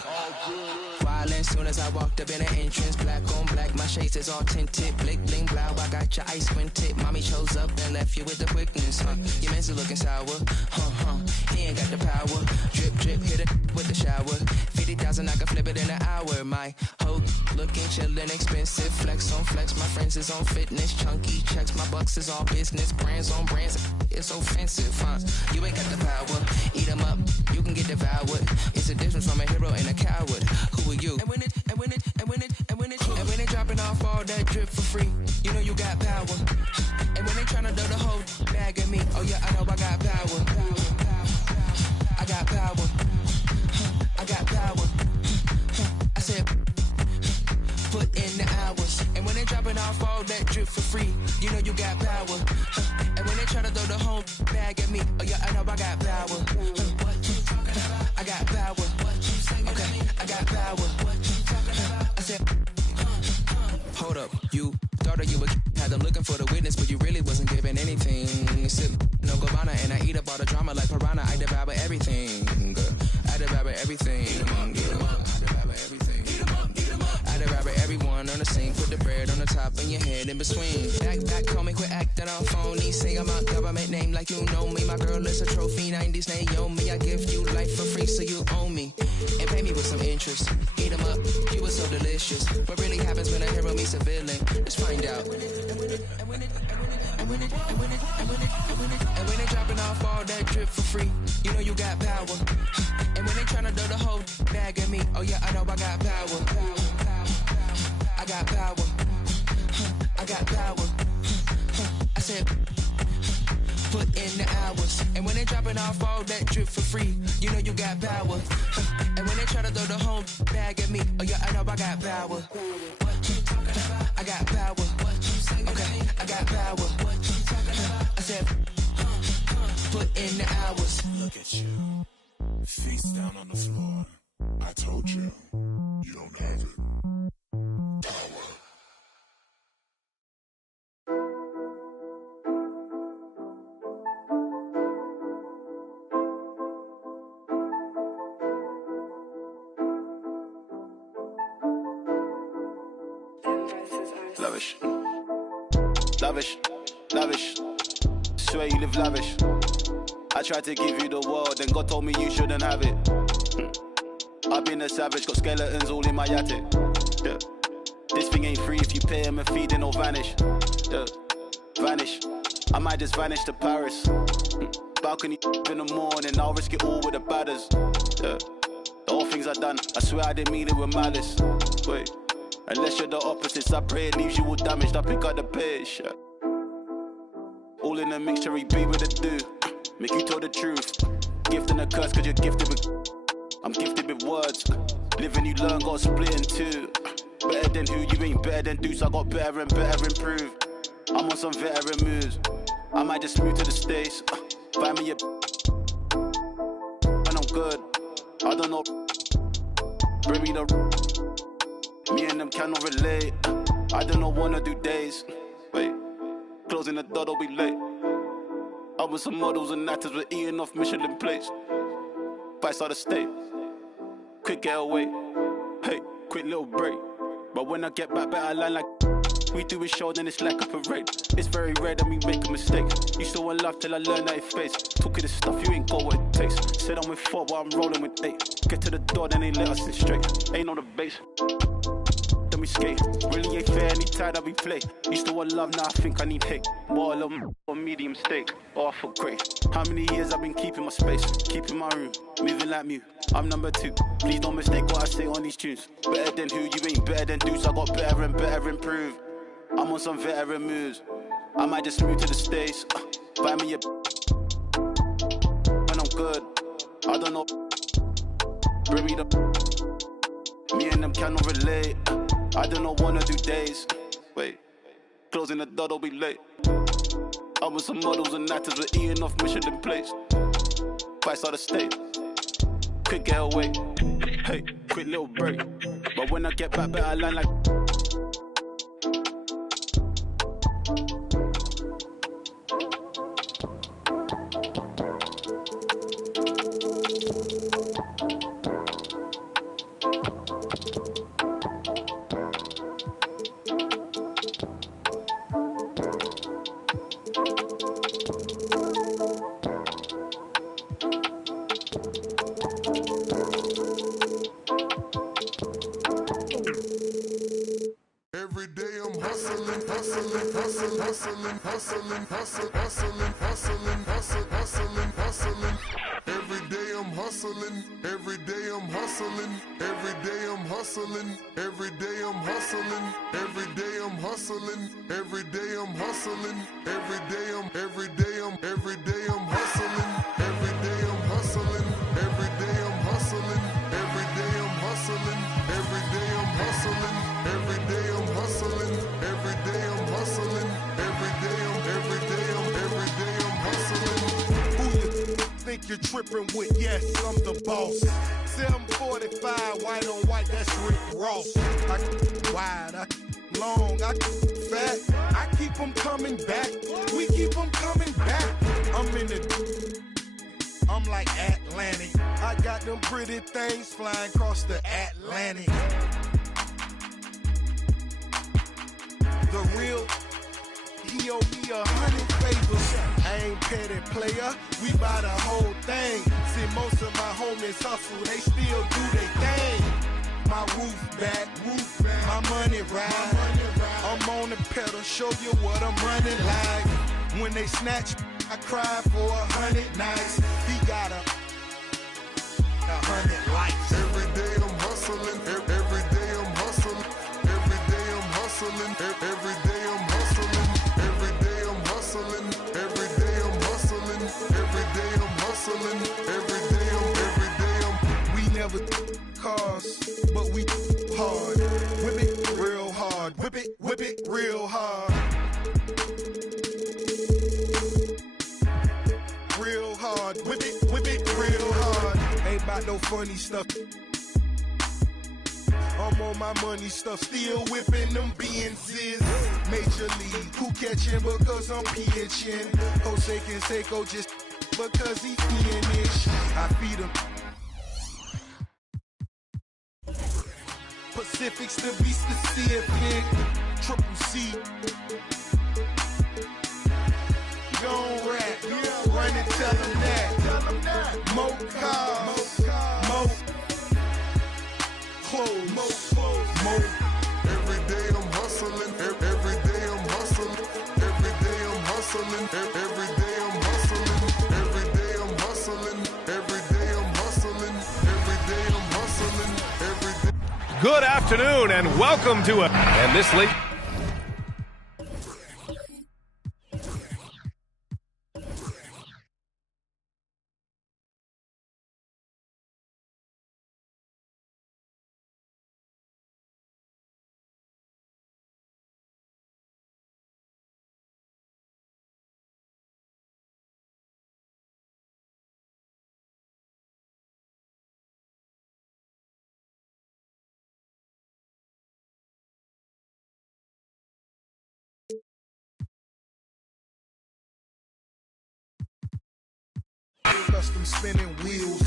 Violent soon as I walked up in the entrance, black on black, my shades is all tinted, blick bling blow. I got your ice squinted. Mommy chose up and left you with the quickness, huh? Your man's looking sour, He ain't got the power. Drip drip, hit it with the shower. 50,000, I can flip it in an hour. My hoe looking chillin', expensive. Flex on flex, my friends is on fitness. Chunky checks, my bucks is all business. Brands on brands, it's offensive, huh? You ain't got the power. Eat 'em up, you can get devoured. It's a difference from a hero and a coward. Who are you? And when it dropping off all that drip for free, you know you got power. And when they tryna do the whole bag at me, oh yeah, I know I got power. I got power. I got power. I said, put in the hours. And when they dropping off all that drip for free, you know you got power. And when they tryna throw the whole bag at me, oh yeah, I know I got power. I got power. Okay, I got power. I said, hold up, you thought that you would had them looking for the witness, but you really wasn't giving anything. Sip no Gabbana and I eat up all the drama like piranha. I devour everything. I devour everything. I devour everyone on the scene. Put the bread on the top and your head in between. Back, call me, quit acting on phony. Say I'm a government name like you know me. My girl is a trophy, 90s Naomi. I give you life for free, so you own me. And pay me with some interest. Eat 'em up, you were so delicious. What really happens when a hero meets a villain? Let's find out. And when they dropping off all that drip for free, you know you got power. And when they tryna do the whole bag at me, oh yeah, I know I got power. I got power. I got power. I said, put in the hours. And when they dropping off all that drip for free, you know you got power. And when they try to throw the whole bag at me, oh yeah, I know I got power. I got power. Okay, I got power. I said, put in the hours. Look at you, face down on the floor. I told you, you don't have it. Power. Lavish, lavish, lavish. Swear you live lavish. I tried to give you the world, then God told me you shouldn't have it. I've been a savage, got skeletons all in my attic. Yeah. This thing ain't free if you pay him a fee, then it'll vanish. Yeah. Vanish. I might just vanish to Paris. Balcony in the morning, I'll risk it all with the badders. Yeah. The whole things I done, I swear I didn't mean it with malice. Wait. Unless you're the opposites, I pray it leaves you all damaged. I pick up the page. Yeah. All in a mixture, he be with the do. Make you tell the truth. Gift and a curse, cause you're gifted with. I'm gifted with words. Live and you learn, got split in two. Better than who, you ain't better than Deuce. I got better and better improve. I'm on some veteran moves. I might just move to the States. Find me a. When I'm good, I don't know. Bring me the. Me and them cannot relate. I don't know, wanna do days. Wait, closing the door, don't be late. I was some models and actors with eating off Michelin plates. Vice out of state. Quick getaway. Hey, quick little break. But when I get back, better line like. We do a show, then it's like a parade. It's very rare that we make a mistake. Used to want love till I learned that it face. Talking this stuff, you ain't got what it takes. Said I'm with 4, but I'm rolling with 8. Get to the door, then they let us in straight. Ain't on the base. Then we skate. Really ain't fair, any tie that we play. Used to want love, now I think I need hate. Ball or medium steak. Oh, I feel great. How many years I've been keeping my space, keeping my room, moving like Mew. I'm number 2. Please don't mistake what I say on these tunes. Better than who, you ain't better than Deuce. I got better and better improve. I'm on some veteran moves. I might just move to the States. Find me a. When I'm good, I don't know. Bring me the. Me and them cannot relate. I don't know, wanna do days. Wait, closing the door, don't be late. I was some models and actors with eating off Michelin plates. Vice out of state. Quick getaway. Hey, quick little break. But when I get back, better line like. You're tripping with, yes, I'm the boss. 745, white on white, that's Rick Ross. I wide, I long, I fat. I keep them coming back. We keep them coming back. I'm in the, I'm like Atlantic. I got them pretty things flying across the Atlantic. The real, he owe me 100 favors. I ain't petty player, we buy the whole thing. See, most of my homies hustle, they still do their thing. My roof back, my money ride. I'm on the pedal, show you what I'm running like. When they snatch, I cry for 100 nights. He got 100 likes. Every day I'm hustling, every day I'm hustling, every day I'm hustling, every day I'm hustling, every day I'm hustling, every day I'm hustling, every day I'm hustling, every day I'm. We never cars, but we hard. Whip it real hard, whip it real hard. Real hard, whip it real hard. Ain't about no funny stuff. I'm on my money stuff, still whipping them Benzes. Major league, who catching because I'm pitching. Jose Canseco just because he finish. I feed him. Pacifics to be specific. Triple C. Gon' rap, run and tell them that. More cars, more clothes, more. Every day I'm hustling, every day I'm hustling, every day I'm hustling, every day I'm hustling, every day I'm hustling, every day I'm hustling, every day I'm hustling, every day. Good afternoon and welcome to and this late. Custom spinning wheels.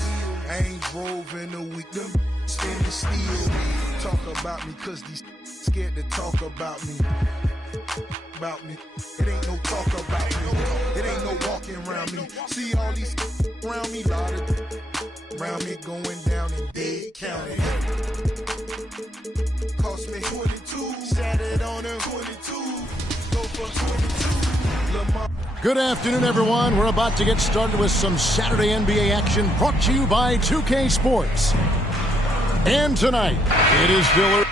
I ain't drove in a week. Them spinning steel. Talk about me, cause these scared to talk about me. About me. It ain't no talk about me. It ain't no walking around me. See all these around me, lot of around me going down in Dade County. Cost me 22. Sat it on them 22. Go for 22. Lamar. Good afternoon, everyone. We're about to get started with some Saturday NBA action brought to you by 2K Sports. And tonight, it is still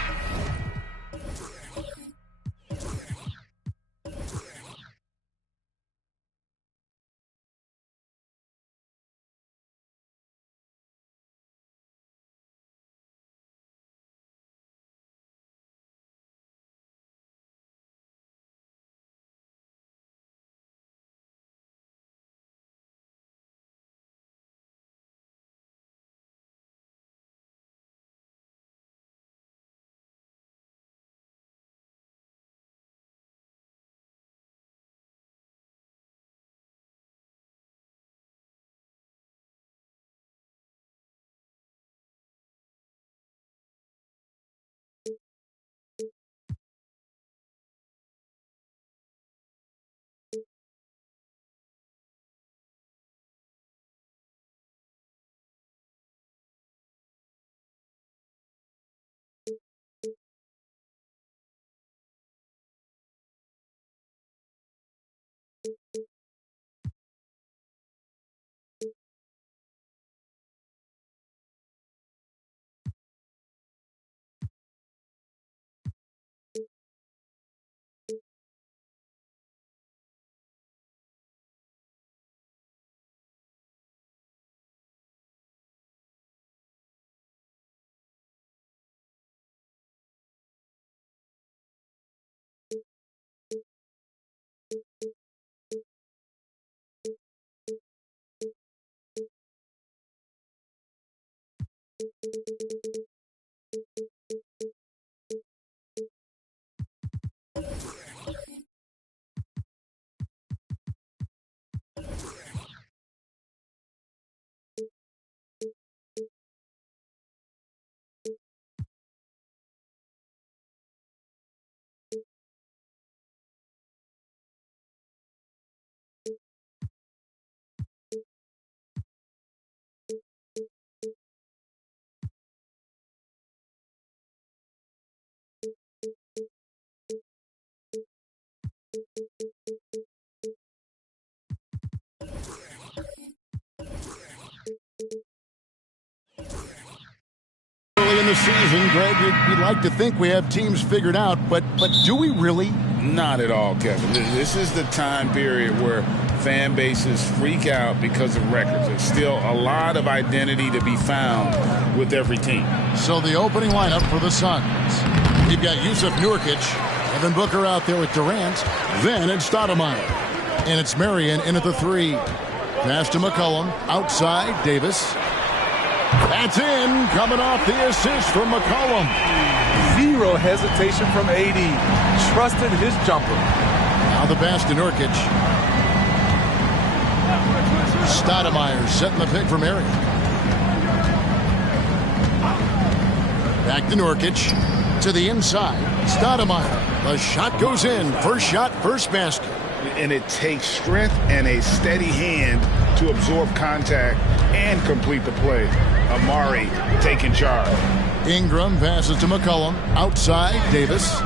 the season, Greg, we'd like to think we have teams figured out, but do we really? Not at all, Kevin. This is the time period where fan bases freak out because of records. There's still a lot of identity to be found with every team. So the opening lineup for the Suns. You've got Yusuf Nurkic, Devin Booker out there with Durant. Then it's Stoudemire. And it's Marion in at the 3. Pass to McCollum. Outside, Davis. That's in. Coming off the assist from McCollum. Zero hesitation from AD. Trusted his jumper. Now the pass to Nurkic. Stoudemire setting the pick for Marion. Back to Nurkic. To the inside. Stoudemire. The shot goes in. First shot, first basket. And it takes strength and a steady hand to absorb contact and complete the play. Amari taking charge. Ingram passes to McCollum. Outside, Davis.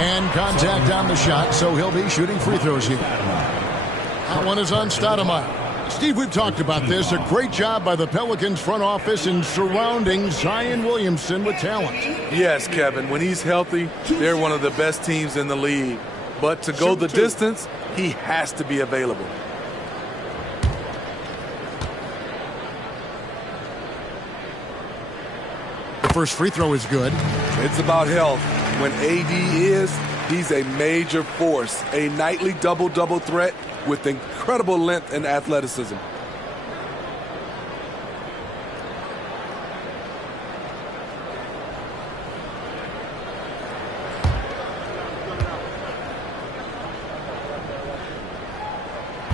And contact on the shot, so he'll be shooting free throws here. That one is on Stoudemire. Steve, we've talked about this. A great job by the Pelicans front office in surrounding Zion Williamson with talent. Yes, Kevin. When he's healthy, they're one of the best teams in the league. But to go the distance, he has to be available. The first free throw is good. It's about health. When AD is, he's a major force. A nightly double-double threat with incredible length and athleticism.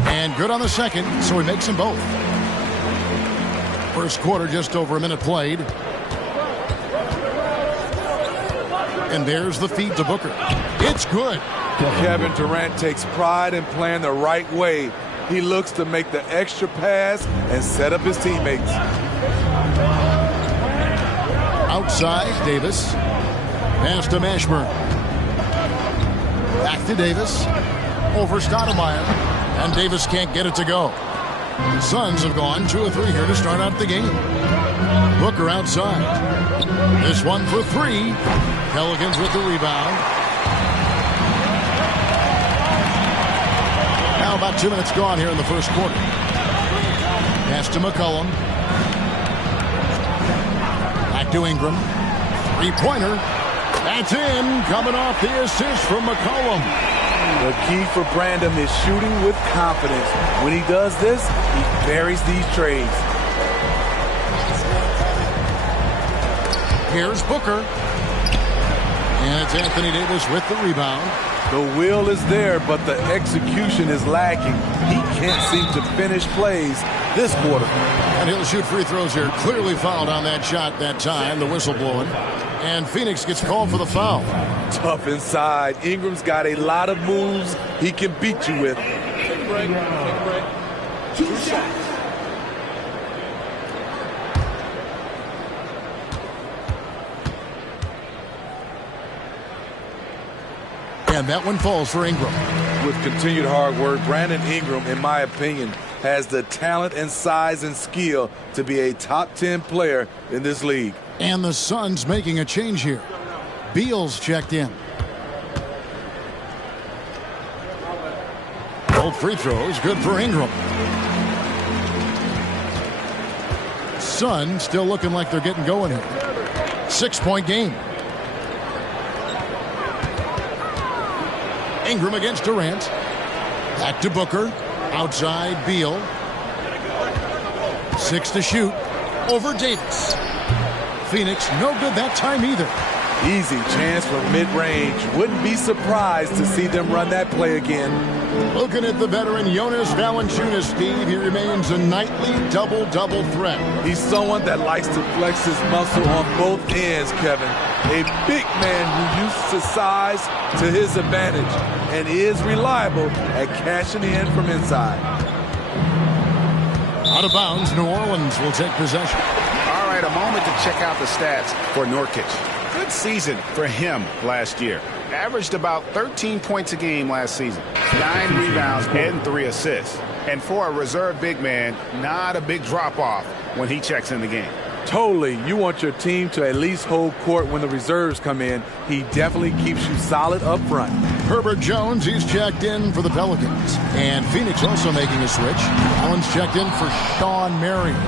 And good on the second, so he makes them both. First quarter, just over a minute played. And there's the feed to Booker. It's good. Kevin Durant takes pride in playing the right way. He looks to make the extra pass and set up his teammates. Outside, Davis. Pass to Mashburn. Back to Davis. Over Stoudemire. And Davis can't get it to go. The Suns have gone 2 of 3 here to start out the game. Booker outside. This one for 3. Pelicans with the rebound. Now about 2 minutes gone here in the first quarter. Pass to McCollum. Back to Ingram. 3-pointer. That's in. Coming off the assist from McCollum. The key for Brandon is shooting with confidence. When he does this, he buries these trades. Here's Booker. And it's Anthony Davis with the rebound. The will is there, but the execution is lacking. He can't seem to finish plays this quarter. And he'll shoot free throws here. Clearly fouled on that shot that time, the whistle blowing. And Phoenix gets called for the foul. Tough inside. Ingram's got a lot of moves he can beat you with. Take a break. 2 shots. And that one falls for Ingram. With continued hard work, Brandon Ingram, in my opinion, has the talent and size and skill to be a top 10 player in this league. And the Suns making a change here. Beal's checked in. Both free throws, good for Ingram. Suns still looking like they're getting going here. 6-point game. Ingram against Durant. Back to Booker. Outside Beal. 6 to shoot. Over Davis. Phoenix no good that time either. Easy chance from mid-range. Wouldn't be surprised to see them run that play again. Looking at the veteran Jonas Valanciunas, Steve, he remains a nightly double-double threat. He's someone that likes to flex his muscle on both ends, Kevin. A big man who uses his size to his advantage and is reliable at cashing in from inside. Out of bounds, New Orleans will take possession. All right, a moment to check out the stats for Nurkic. Good season for him last year. Averaged about 13 points a game last season. 9 rebounds and 3 assists. And for a reserve big man, not a big drop-off when he checks in the game. Totally. You want your team to at least hold court when the reserves come in. He definitely keeps you solid up front. Herbert Jones, he's checked in for the Pelicans. And Phoenix also making a switch. Allen's checked in for Sean Marion.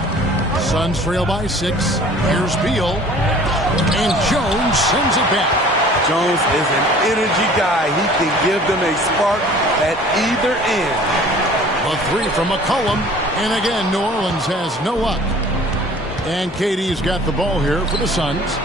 Suns trail by 6. Here's Beal. And Jones sends it back. Jones is an energy guy. He can give them a spark at either end. A 3 from McCollum. And again, New Orleans has no luck. And KD's got the ball here for the Suns.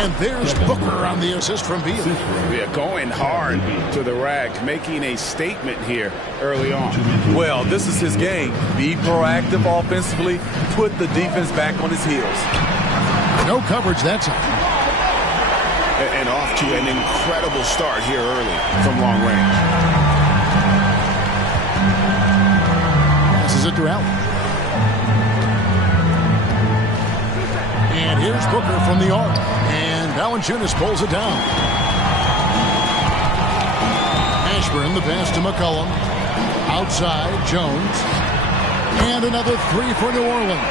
And there's Booker on the assist from Beal. Yeah, going hard to the rack, making a statement here early on. Well, this is his game. Be proactive offensively, put the defense back on his heels. No coverage that time. And off to an incredible start here early from long range. Passes it to Allen. And here's Booker from the arc. And Valanciunas pulls it down. Ashburn, the pass to McCollum. Outside, Jones. And another 3 for New Orleans.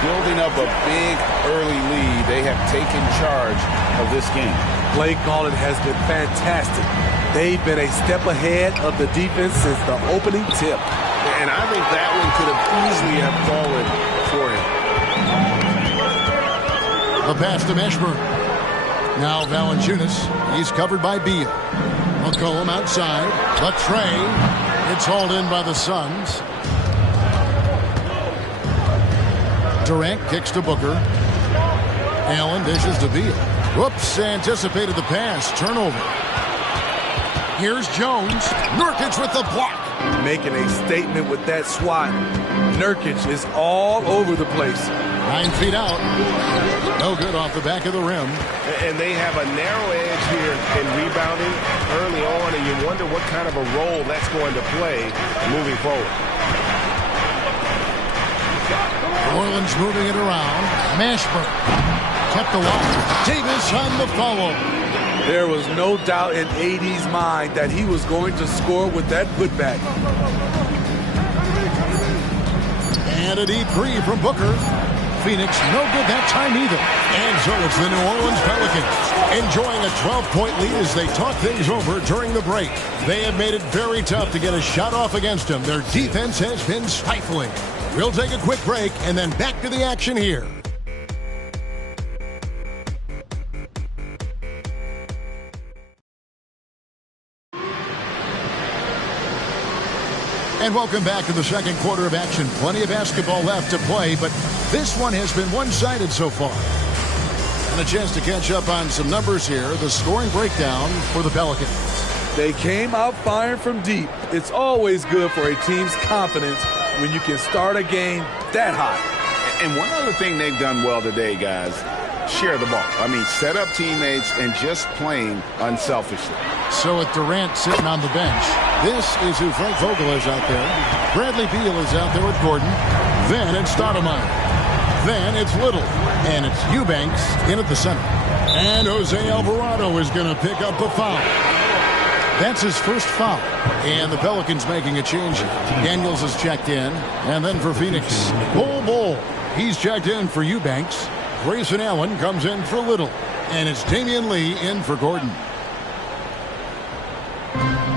Building up a big early lead. They have taken charge of this game. Play calling has been fantastic. They've been a step ahead of the defense since the opening tip. And I think that one could have easily have fallen for him. The pass to Ashburn. Now Valanciunas. He's covered by Beal. McCollum outside. The tray. It's hauled in by the Suns. Durant kicks to Booker. Allen dishes to Beal. Whoops, anticipated the pass. Turnover. Here's Jones. Nurkic with the block. Making a statement with that swat. Nurkic is all over the place. 9 feet out. No good off the back of the rim. And they have a narrow edge here in rebounding early on, and you wonder what kind of a role that's going to play moving forward. New Orleans moving it around. Mashburn kept alive. Davis on the follow. There was no doubt in AD's mind that he was going to score with that putback. And a deep 3 from Booker. Phoenix, no good that time either. And so it's the New Orleans Pelicans enjoying a 12-point lead as they talk things over during the break. They have made it very tough to get a shot off against them. Their defense has been stifling. We'll take a quick break and then back to the action here. And welcome back to the second quarter of action. Plenty of basketball left to play, but this one has been one-sided so far. And a chance to catch up on some numbers here. The scoring breakdown for the Pelicans. They came out firing from deep. It's always good for a team's confidence when you can start a game that hot. And one other thing they've done well today, guys, share the ball. I mean, set up teammates and just playing unselfishly. So with Durant sitting on the bench, this is who Frank Vogel is out there. Bradley Beal is out there with Gordon. Then it's Stoudemire. Then it's Little. And it's Eubanks in at the center. And Jose Alvarado is going to pick up a foul. That's his first foul. And the Pelicans making a change here. Daniels is checked in. And then for Phoenix, Bol. He's checked in for Eubanks. Grayson Allen comes in for Little. And it's Damian Lee in for Gordon.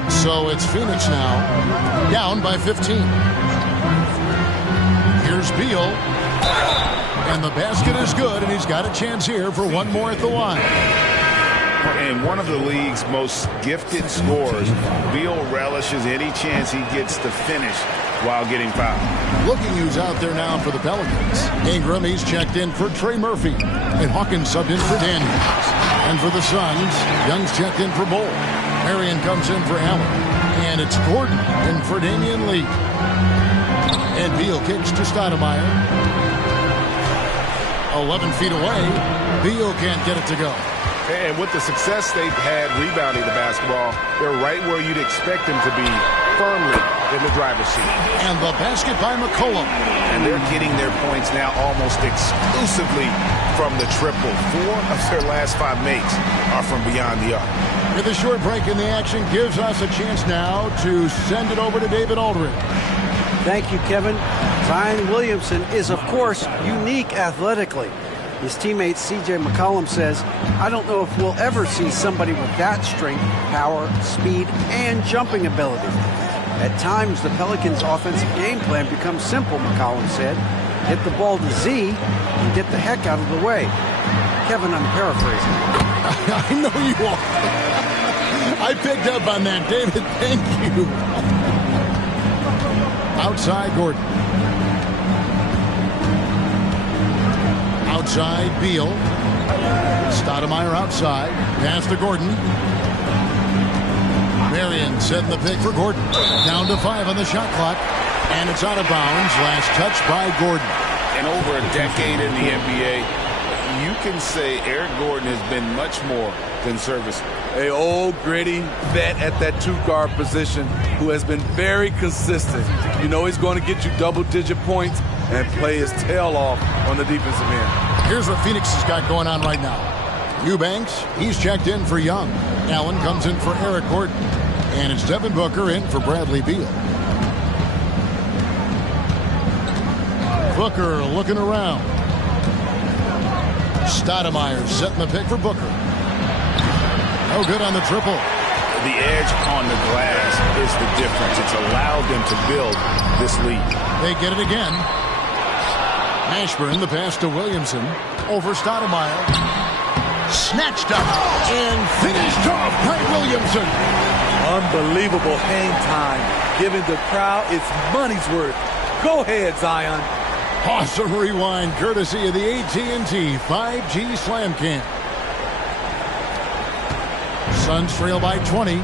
So it's Phoenix now, down by 15. Here's Beal. And the basket is good, and he's got a chance here for one more at the line. And one of the league's most gifted scorers, Beal relishes any chance he gets to finish while getting fouled. Looking who's out there now for the Pelicans. Ingram, he's checked in for Trey Murphy. And Hawkins subbed in for Daniels. And for the Suns, Young's checked in for Bol. Marion comes in for Allen. And it's Gordon in for Damian Lee. And Beal kicks to Stoudemire. 11 feet away. Beal can't get it to go. And with the success they've had rebounding the basketball, they're right where you'd expect them to be, firmly in the driver's seat. And the basket by McCollum. And they're getting their points now almost exclusively from the triple. 4 of their last 5 makes are from beyond the arc. With a short break in the action gives us a chance now to send it over to David Aldridge. Thank you, Kevin. Zion Williamson is, of course, unique athletically. His teammate C.J. McCollum says, I don't know if we'll ever see somebody with that strength, power, speed, and jumping ability. At times, the Pelicans' offensive game plan becomes simple, McCollum said. Hit the ball to Z and get the heck out of the way. Kevin, I'm paraphrasing. I know you are. I picked up on that, David. Thank you. Outside Gordon. Outside Beal. Stoudemire outside. Pass to Gordon. Marion setting the pick for Gordon. Down to 5 on the shot clock. And it's out of bounds. Last touch by Gordon. And over a decade in the NBA, you can say Eric Gordon has been much more than serviceable. A old gritty vet at that 2-guard position who has been very consistent. You know he's going to get you double-digit points and play his tail off on the defensive end. Here's what Phoenix has got going on right now. Eubanks, he's checked in for Young. Allen comes in for Eric Gordon. And it's Devin Booker in for Bradley Beal. Booker looking around. Stoudemire setting the pick for Booker. No good on the triple. The edge on the glass is the difference. It's allowed them to build this lead. They get it again. Ashburn, the pass to Williamson. Over Stoudemire. Snatched up and finished off by Williamson. Unbelievable hang time. Giving the crowd its money's worth. Go ahead, Zion. Awesome rewind courtesy of the AT&T 5G Slam Cam. Suns trail by 20.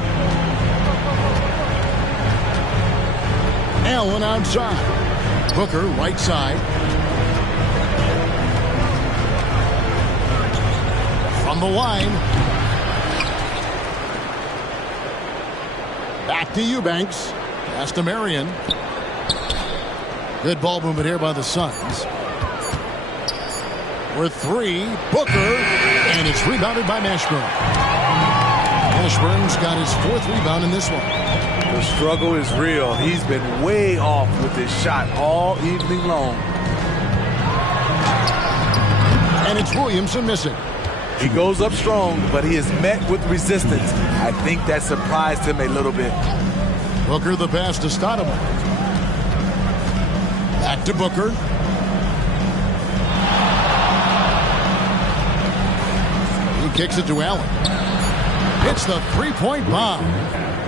Allen outside. Booker right side. From the line. Back to Eubanks. Pass to Marion. Good ball movement here by the Suns. With 3, Booker, and it's rebounded by Mashburn. Mashburn's got his 4th rebound in this one. The struggle is real. He's been way off with his shot all evening long. And it's Williamson missing. He goes up strong, but he is met with resistance. I think that surprised him a little bit. Booker the pass to Stoudemire. Back to Booker. He kicks it to Allen. It's the 3-point bomb.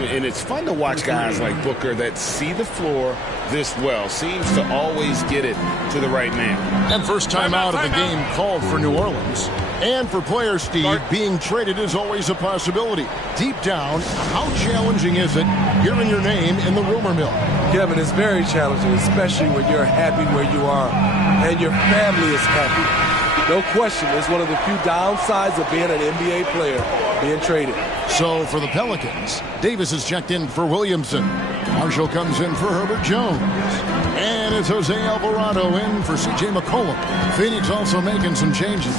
And it's fun to watch guys like Booker that see the floor this well. Seems to always get it to the right man. And first time out of the game called for New Orleans. And for player Steve, being traded is always a possibility. Deep down, how challenging is it hearing your name in the rumor mill? Kevin, it's very challenging, especially when you're happy where you are and your family is happy. No question, it's one of the few downsides of being an NBA player, being traded. So for the Pelicans, Davis is checked in for Williamson. Marshall comes in for Herbert Jones. And it's Jose Alvarado in for C.J. McCollum. Phoenix also making some changes.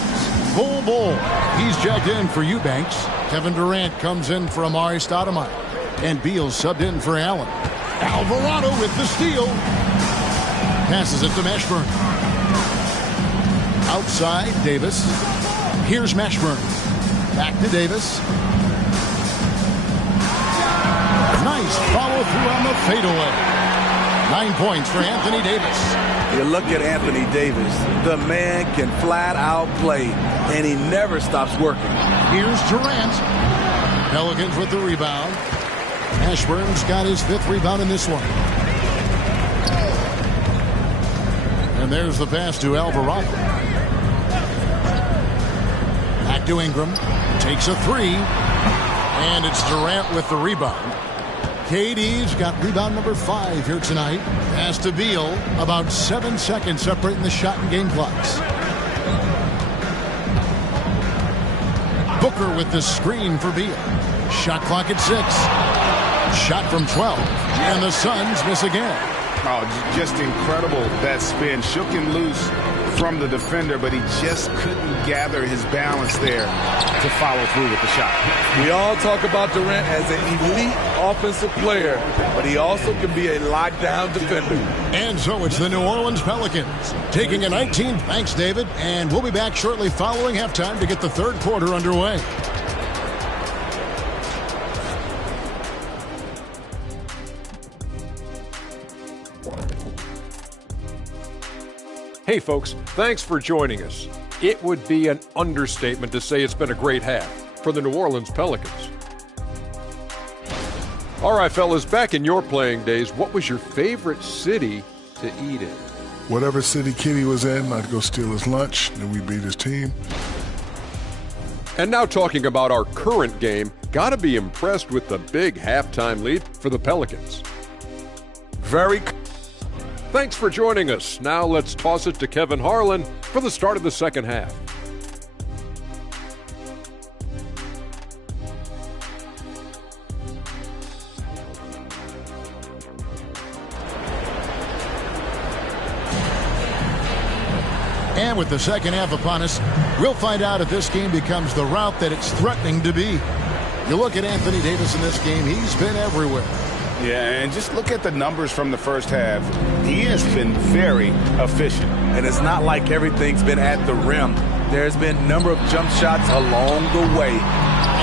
Bull, he's checked in for Eubanks. Kevin Durant comes in for Amari Stoudemire. And Beal subbed in for Allen. Alvarado with the steal. Passes it to Mashburn. Outside, Davis. Here's Mashburn. Back to Davis. Nice follow through on the fadeaway. 9 points for Anthony Davis. You look at Anthony Davis. The man can flat out play, and he never stops working. Here's Durant. Pelicans with the rebound. Ashburn's got his 5th rebound in this one. And there's the pass to Alvarado. Back to Ingram. Takes a 3. And it's Durant with the rebound. KD's got rebound number 5 here tonight. Pass to Beal. About 7 seconds separating the shot and game clocks. Booker with the screen for Beal. Shot clock at 6. Shot from 12. And the Suns miss again. Oh, just incredible, that spin. Shook him loose from the defender, but he just couldn't gather his balance there to follow through with the shot. We all talk about Durant as an elite offensive player, but he also can be a lockdown defender. And so it's the New Orleans Pelicans taking a 19. Thanks, David. And we'll be back shortly following halftime to get the third quarter underway. Hey folks, thanks for joining us. It would be an understatement to say it's been a great half for the New Orleans Pelicans. All right, fellas, back in your playing days, what was your favorite city to eat in? Whatever city Kenny was in, I'd go steal his lunch, then we beat his team. And now talking about our current game, gotta be impressed with the big halftime lead for the Pelicans. Thanks for joining us. Now let's toss it to Kevin Harlan for the start of the second half. And with the second half upon us, we'll find out if this game becomes the route that it's threatening to be. You look at Anthony Davis in this game, he's been everywhere. Yeah, and just look at the numbers from the first half. He has been very efficient. And it's not like everything's been at the rim. There's been a number of jump shots along the way.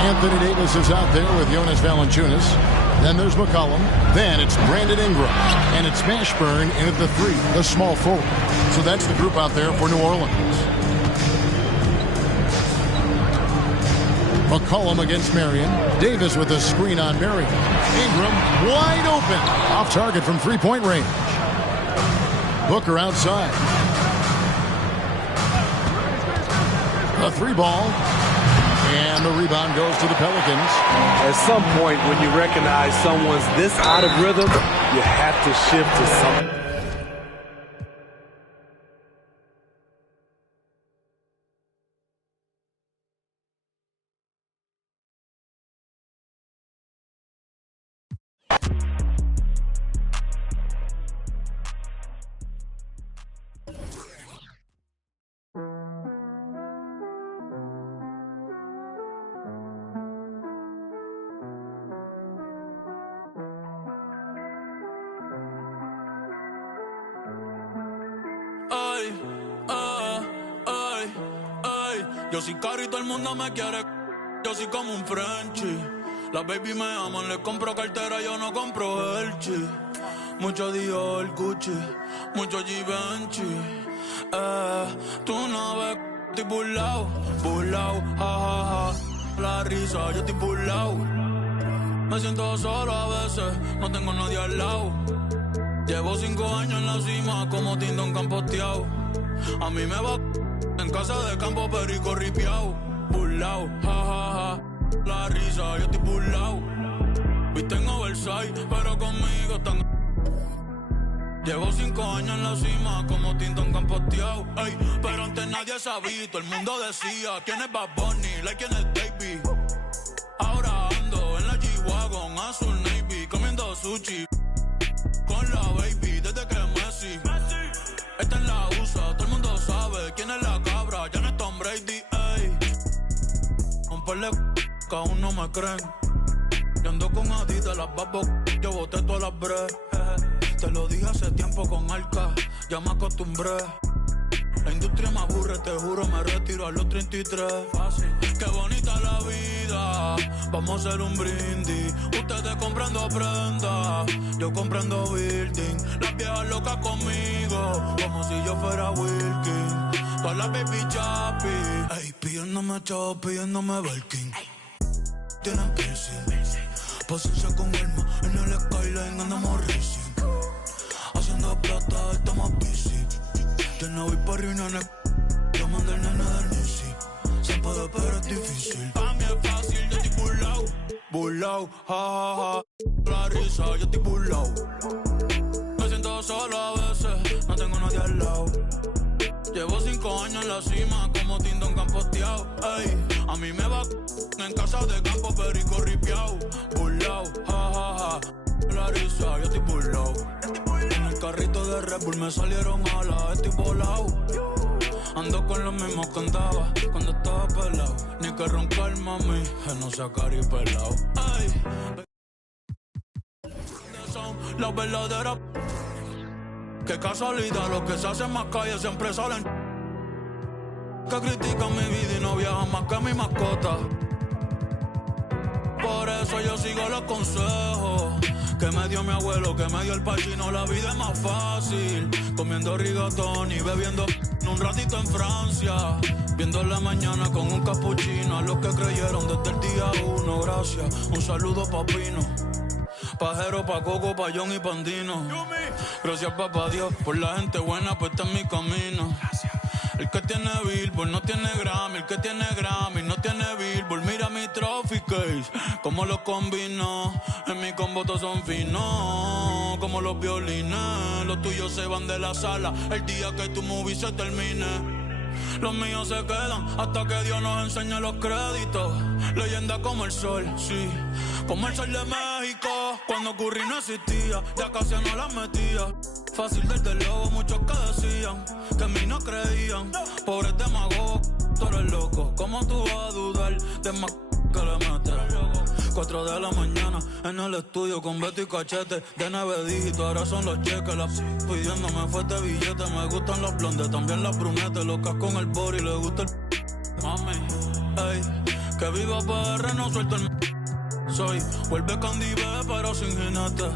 Anthony Davis is out there with Jonas Valanciunas. Then there's McCollum. Then it's Brandon Ingram. And it's Mashburn in at the 3, the small forward. So that's the group out there for New Orleans. McCollum against Marion. Davis with a screen on Marion. Ingram wide open. Off target from three-point range. Booker outside. A 3 ball. And the rebound goes to the Pelicans. At some point, when you recognize someone's this out of rhythm, you have to shift to something. Yo soy caro y todo el mundo me quiere. Yo soy como un Frenchie. Las baby me aman, le compro cartera, yo no compro Elchi. Mucho Dior, Gucci, mucho Givenchy. Tú no ves, estoy burlao, ja, ja, ja. La risa, yo estoy burlao. Me siento solo a veces, no tengo nadie al lado. Llevo 5 años en la cima como Tindon campoteado. A mí me va en casa de campo perico ripiao. Burlao, ja, ja, ja. La risa, yo estoy burlao. Viste en oversize, pero conmigo están. Llevo 5 años en la cima como Tindon campoteado. Ey, pero antes nadie sabía, todo el mundo decía quién es Bad Bunny, like quién es Baby. Ahora ando en la G-Wagon, azul navy, comiendo sushi con la baby desde que Messi. Esta es la USA, todo el mundo sabe quién es la cabra, ya no es Tom Brady, ey. Un par de que aún no me creen. Yo ando con Adidas, las babos, yo boté todas las breves. Te lo dije hace tiempo con Arca, ya me acostumbré. La industria me aburre, te juro, me retiro a los 33. Fácil. Qué bonita la vida, vamos a hacer un brindis. Ustedes comprando prenda, yo comprando building. Las viejas locas conmigo, como si yo fuera Wilkin. Todas las baby chapi, ey, pidiéndome chavo, pidiéndome Belkin. Tienen piercing, paciencia con alma, en el skyline andamos racing. Haciendo plata, estamos busy. Yo no voy pa' reuniones, yo mando el nene del Nisi. Se puede, pero es difícil. Pa' mí es fácil, yo estoy burlao, ja, ja, ja. La risa, yo estoy burlao. Me siento solo a veces, no tengo nadie al lado. Llevo 5 años en la cima como Tindon campoteado. Ey, a mí me va en casa de campo perico ripiao. Burlao, ja, ja, ja. La risa, yo estoy burlao. En el carrito de Red Bull me salieron alas, estoy volado. Ando con los mismos que andaba cuando estaba pelado. Ni que roncar, mami, que no sea caripelado. Ay, son las verdaderas. Qué casualidad, los que se hacen más calle siempre salen. Que critican mi vida y no viajan más que mi mascota. Por eso yo sigo los consejos que me dio mi abuelo, que me dio el pachino. La vida es más fácil comiendo rigatón y bebiendo un ratito en Francia, viendo la mañana con un capuchino. A los que creyeron desde el día 1, gracias. Un saludo pa' Pino, Pajero, pa' Coco, pa' John y Pandino. Gracias papá Dios por la gente buena, pues está en mi camino. El que tiene Billboard no tiene Grammy, el que tiene Grammy no tiene Billboard. Mira mi trophy case, como los combino. En mi combo todos son finos, como los violines. Los tuyos se van de la sala el día que tu movie se termine. Los míos se quedan hasta que Dios nos enseñe los créditos. Leyenda como el sol, sí, como el sol de México. Cuando Curry no existía, ya casi no las metía. Fácil desde luego, muchos que decían que en mí no creían. Pobres demagogos, tú eres loco. ¿Cómo tú vas a dudar de más que le metes? 4 de la mañana en el estudio con Beto y Cachete. De 9 dígitos, ahora son los cheques. La pidiéndome fuerte billete. Me gustan los blondes, también las brunetes. Locas con el body, le gusta el mami. Ey, que viva PR, no suelto el soy, vuelve Candy B, pero sin jinete.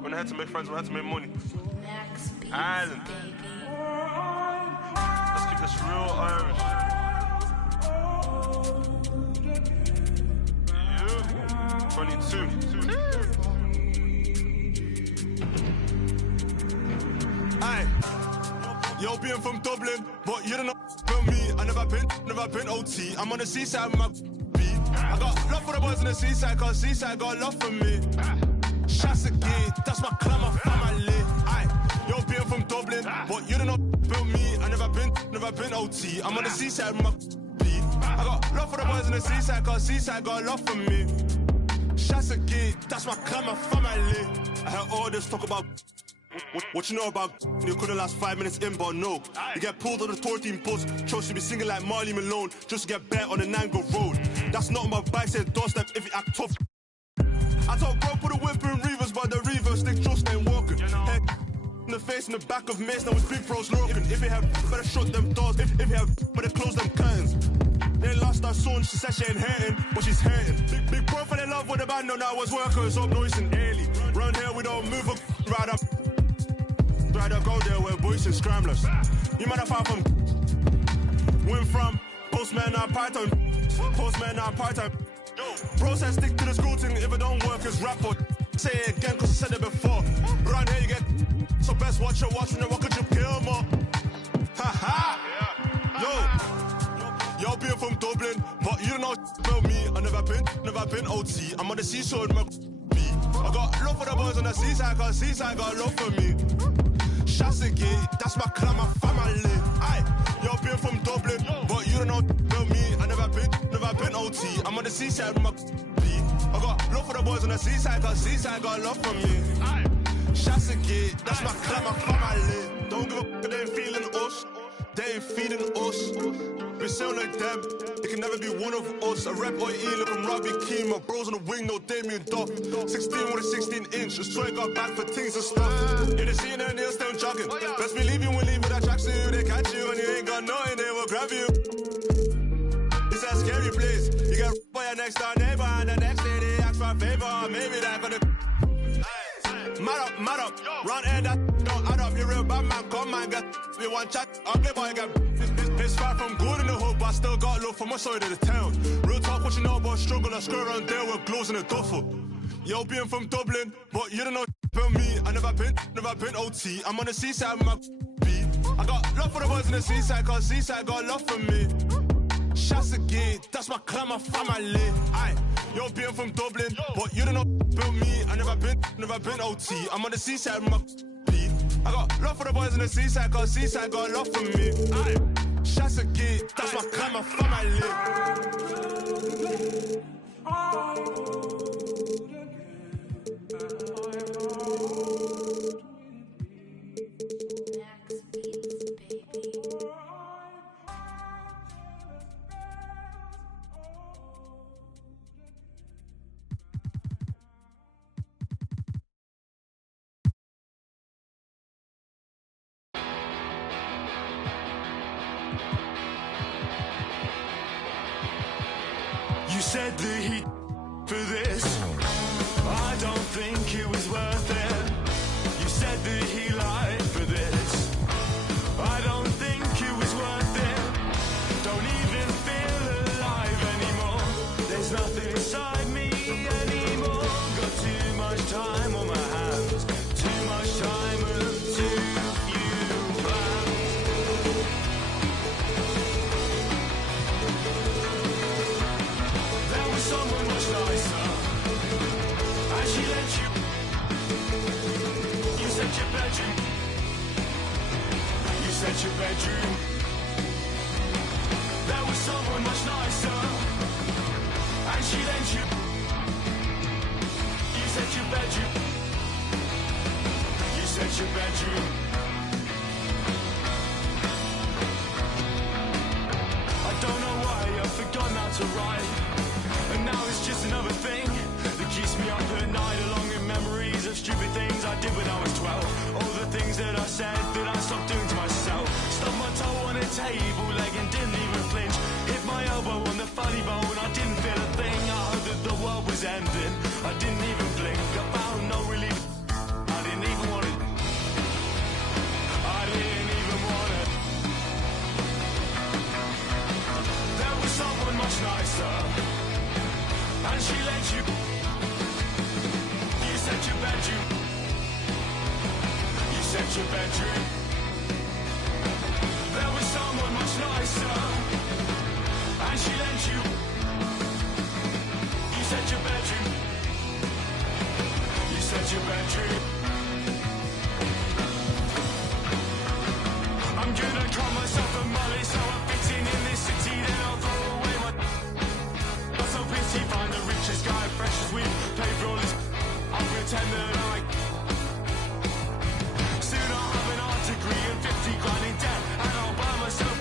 When I had to make friends, when I had to make money. Island. Let's keep this real Irish. Yeah. 22. Aye. Yo, being from Dublin, but you don't know about me. I never been OT. I'm on the seaside with my beat. I got love for the boys on the seaside, cause seaside got love for me. Shots again, that's my clan, my family. Aye, yo, being from Dublin, but you don't know about me. I never been OT. I'm on the seaside with my beat. I got love for the boys on the seaside, cause seaside got love for me. Shots again, that's my clan, my family. I heard all this talk about what you know about you couldn't last 5 minutes in, but no. You get pulled on the tour team bus, chose to be singing like Marley Malone, just to get bet on the Nango Road. That's not on my bike, say doorstep if you act tough. I told bro put a whip in Reavers, but the Reavers stick just ain't walking. Head in the face in the back of Mace, now it's big bros looking. If you have better shut them doors, if you have better close them curtains. They lost her son, she said she ain't hurting, but she's hurting. Big bro fell in love with the band, no, now it's workers up noise and early. Round here we don't move up, right up. Rather go there where boys and scramblers. You might have found from went from postman or part-time. Postman or part-time. Bro said stick to the school thing, if it don't work it's rap or say it again cause I said it before. Around here you get so best watch your watch when you walk at your kill more. Ha Yo, being from Dublin, but you don't know about me. I never been OT. I'm on the seashore with my I got love for the boys on the seaside, cause seaside got love for me. Shasagate, that's my clan, my family. Aye, yo, being from Dublin, but you don't know about me. I never been OT. I'm on the seaside with my I got love for the boys on the seaside, cause seaside got love for me. Aye, Shasagate, that's my clan, my family. Don't give a f***, they ain't feeling us. They ain't feeding us. We sound like them, they can never be one of us. A rap boy E, look from Robbie Keane. My bros on the wing, no Damien Duff. 16 with a 16 inch, just try got back for things and stuff. In the scene and they're still jogging. Best believe you will leave with that tracksuit. They catch you and you ain't got nothing, they will grab you. It's a scary place. You get by your next door neighbor and the next day they ask for a favor. Maybe that gonna mad up, run air that don't add up. You real bad man, come man, get me one chat. Ugly boy, get it's far from good in the hood, but I still got love for my side of the town. Real talk, what you know about struggle, I screw around there with glows in a duffel. Yo, being from Dublin, but you don't know about me. I never been OT. I'm on the seaside with my beat. I got love for the boys in the seaside, cause seaside got love for me. Shots again, that's my clan, my family. Aye, you're being from Dublin, but you don't know built me. I never been OT. I'm on the seaside with my beat. I got love for the boys in the seaside, cause seaside got love for me. Aye, shots again, that's my clan, my family. You said the heat for this. I don't think it was worth it. You said that he lied for this. I don't think it was worth it. Don't even feel alive anymore. There's nothing inside me anymore. Got too much time on my hands. Too much time and too few plans. There was someone much nicer, and she let you. You said your bedroom. You said your bedroom. There was someone much nicer, and she let you. You said your bedroom. You said your bedroom. I don't know why I've forgotten how to write. And now it's just another thing that keeps me up at night, along with memories of stupid things I did when I was 12. All the things that I said that I stopped doing to myself. Stubbed my toe on a table leg and didn't even flinch. Hit my elbow on the funny bone, I didn't feel a thing. I heard that the world was ending, I didn't even blink. I found no relief, I didn't even want it. I didn't even want it. There was someone much nicer, and she let you. You said your bedroom. You said your bedroom. There was someone much nicer, and she let you. You said your bedroom. You said your bedroom. I'm gonna call myself a molly, so I'm fitting in this city, then I'll throw away my. Not so pity, find the richest guy, fresh as weed, pay for all his. I'll pretend that I. Soon I'll have an art degree and 50 grand in debt, and I'll buy myself.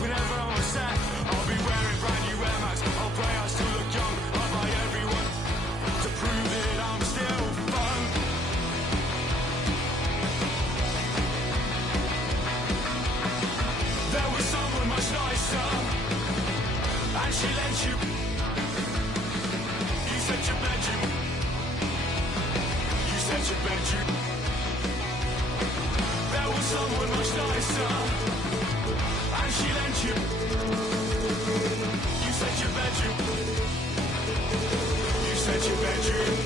Whenever I'm on set, I'll be wearing brand new Air Max. I'll pray I still look young. I'll buy everyone to prove that I'm still fun. There was someone much nicer, and she let you. You said your bedroom. You said your bedroom. There was someone much nicer, and she lent you. You said your bedroom. You said your bedroom.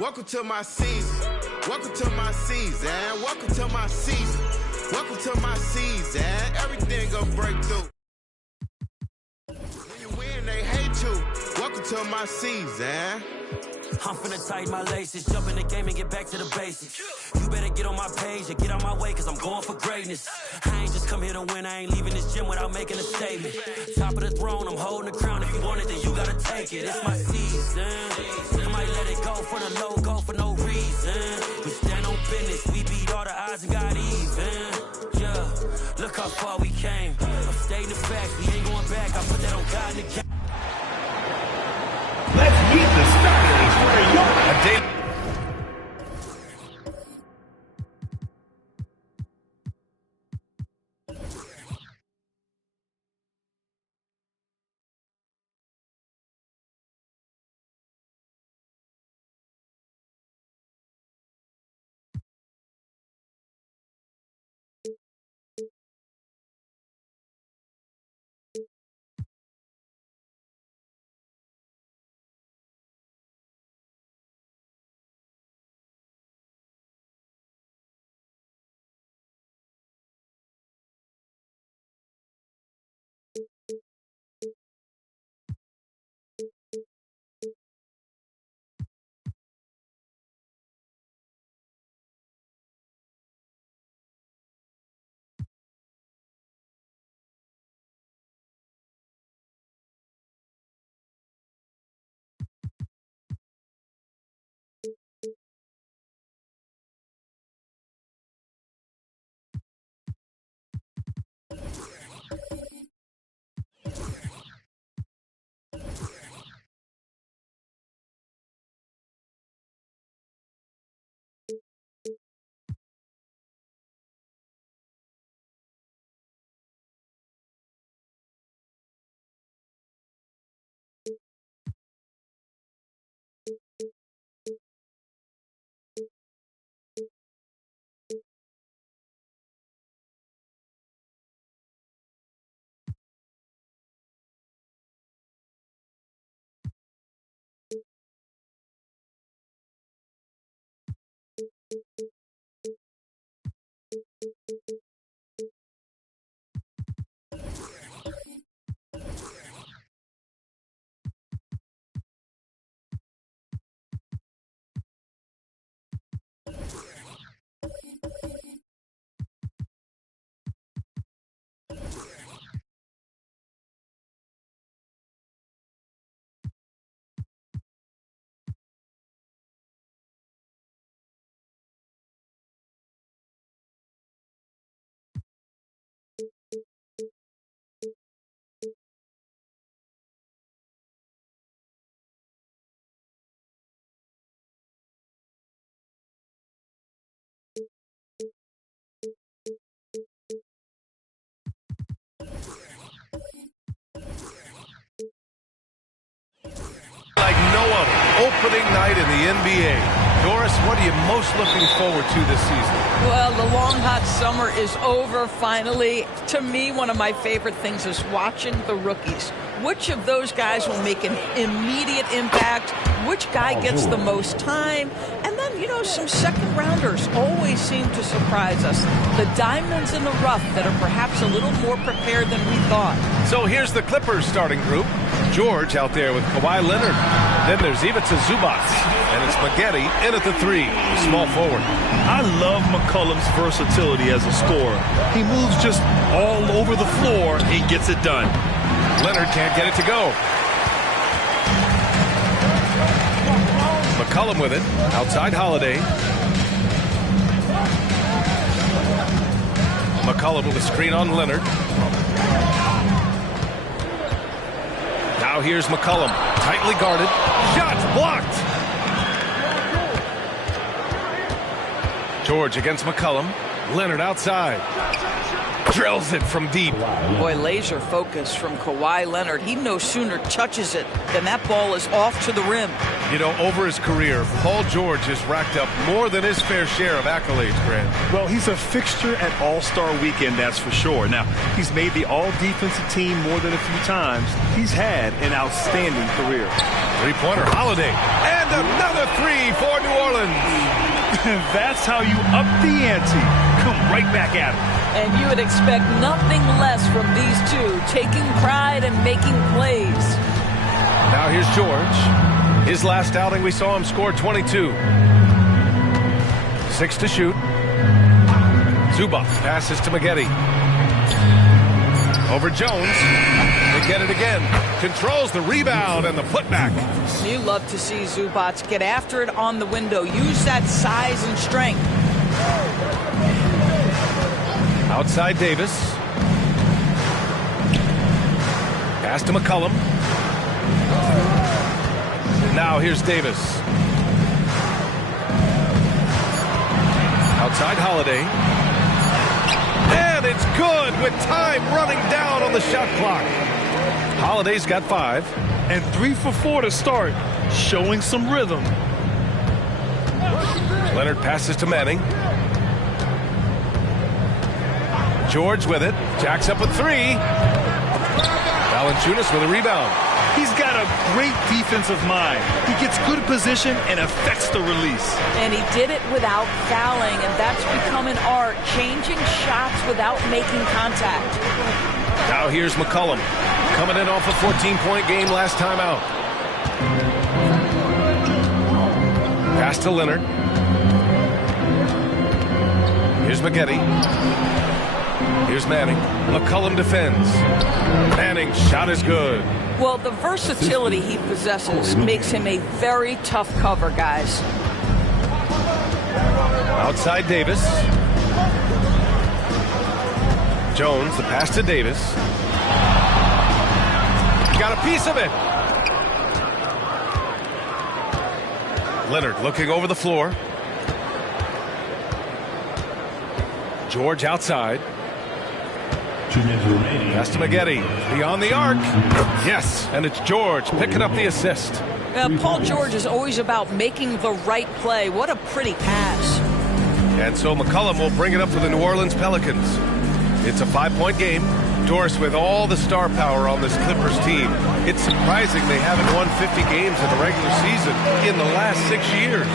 Welcome to my season. Welcome to my season. Welcome to my season. Welcome to my season. Everything gonna break through. When you win, they hate you. Welcome to my season. I'm finna tighten my laces, jump in the game and get back to the basics. You better get on my page and get out my way, cause I'm going for greatness. I ain't just come here to win, I ain't leaving this gym without making a statement. Top of the throne, I'm holding the crown. If you want it, then you gotta take it. It's my season. I might let it go for the logo for no reason. We stand on business, we beat all the odds and got even. Yeah, Look how far we came. I'm stating the facts, we ain't going back. I put that on God in the game. Let's meet the starters for a daily. Like no other opening night in the NBA. Doris, what are you most looking forward to this season? Well, the long, hot summer is over finally. To me, one of my favorite things is watching the rookies. Which of those guys will make an immediate impact? Which guy gets the most time? And then, you know, some second rounders always seem to surprise us. The diamonds in the rough that are perhaps a little more prepared than we thought. So here's the Clippers starting group. George out there with Kawhi Leonard. Then there's Ivica Zubac. And it's Spaghetti in at the 3, the small forward. I love McCollum's versatility as a scorer. He moves just all over the floor and gets it done. Leonard can't get it to go. McCollum with it. Outside Holiday. McCollum with a screen on Leonard. Now here's McCollum. Tightly guarded. Shots blocked. George against McCollum. Leonard outside. Drills it from deep. Boy, laser focus from Kawhi Leonard. He no sooner touches it than that ball is off to the rim. You know, over his career, Paul George has racked up more than his fair share of accolades, Grant. Well, he's a fixture at All-Star Weekend, that's for sure. Now, he's made the All-Defensive Team more than a few times. He's had an outstanding career. Three-pointer, Holiday. And another 3 for New Orleans. That's how you up the ante. Come right back at him. And you would expect nothing less from these two, taking pride and making plays. Now here's George. His last outing, we saw him score 22. 6 to shoot. Zubac passes to Spaghetti. Over Jones. They get it again. Controls the rebound and the putback. You love to see Zubac get after it on the window. Use that size and strength. Outside Davis. Pass to McCollum. Now here's Davis. Outside Holiday. And it's good with time running down on the shot clock. Holiday's got 5. And 3 for 4 to start, showing some rhythm. Leonard passes to Manning. George with it. Jacks up with 3. Valanciunas with a rebound. He's got a great defensive mind. He gets good position and affects the release. And he did it without fouling, and that's become an art, changing shots without making contact. Now here's McCollum, coming in off a 14-point game last time out. Pass to Leonard. Here's Maggette. Here's Manning. McCollum defends. Manning shot is good. Well, the versatility he possesses makes him a very tough cover, guys. Outside Davis. Jones, the pass to Davis. Got a piece of it. Leonard looking over the floor. George outside. Pass to Maggette. Beyond the arc. Yes, and it's George picking up the assist. Paul George is always about making the right play. What a pretty pass. And so McCollum will bring it up for the New Orleans Pelicans. It's a 5-point game. Doris, with all the star power on this Clippers team, it's surprising they haven't won 50 games in the regular season in the last 6 years.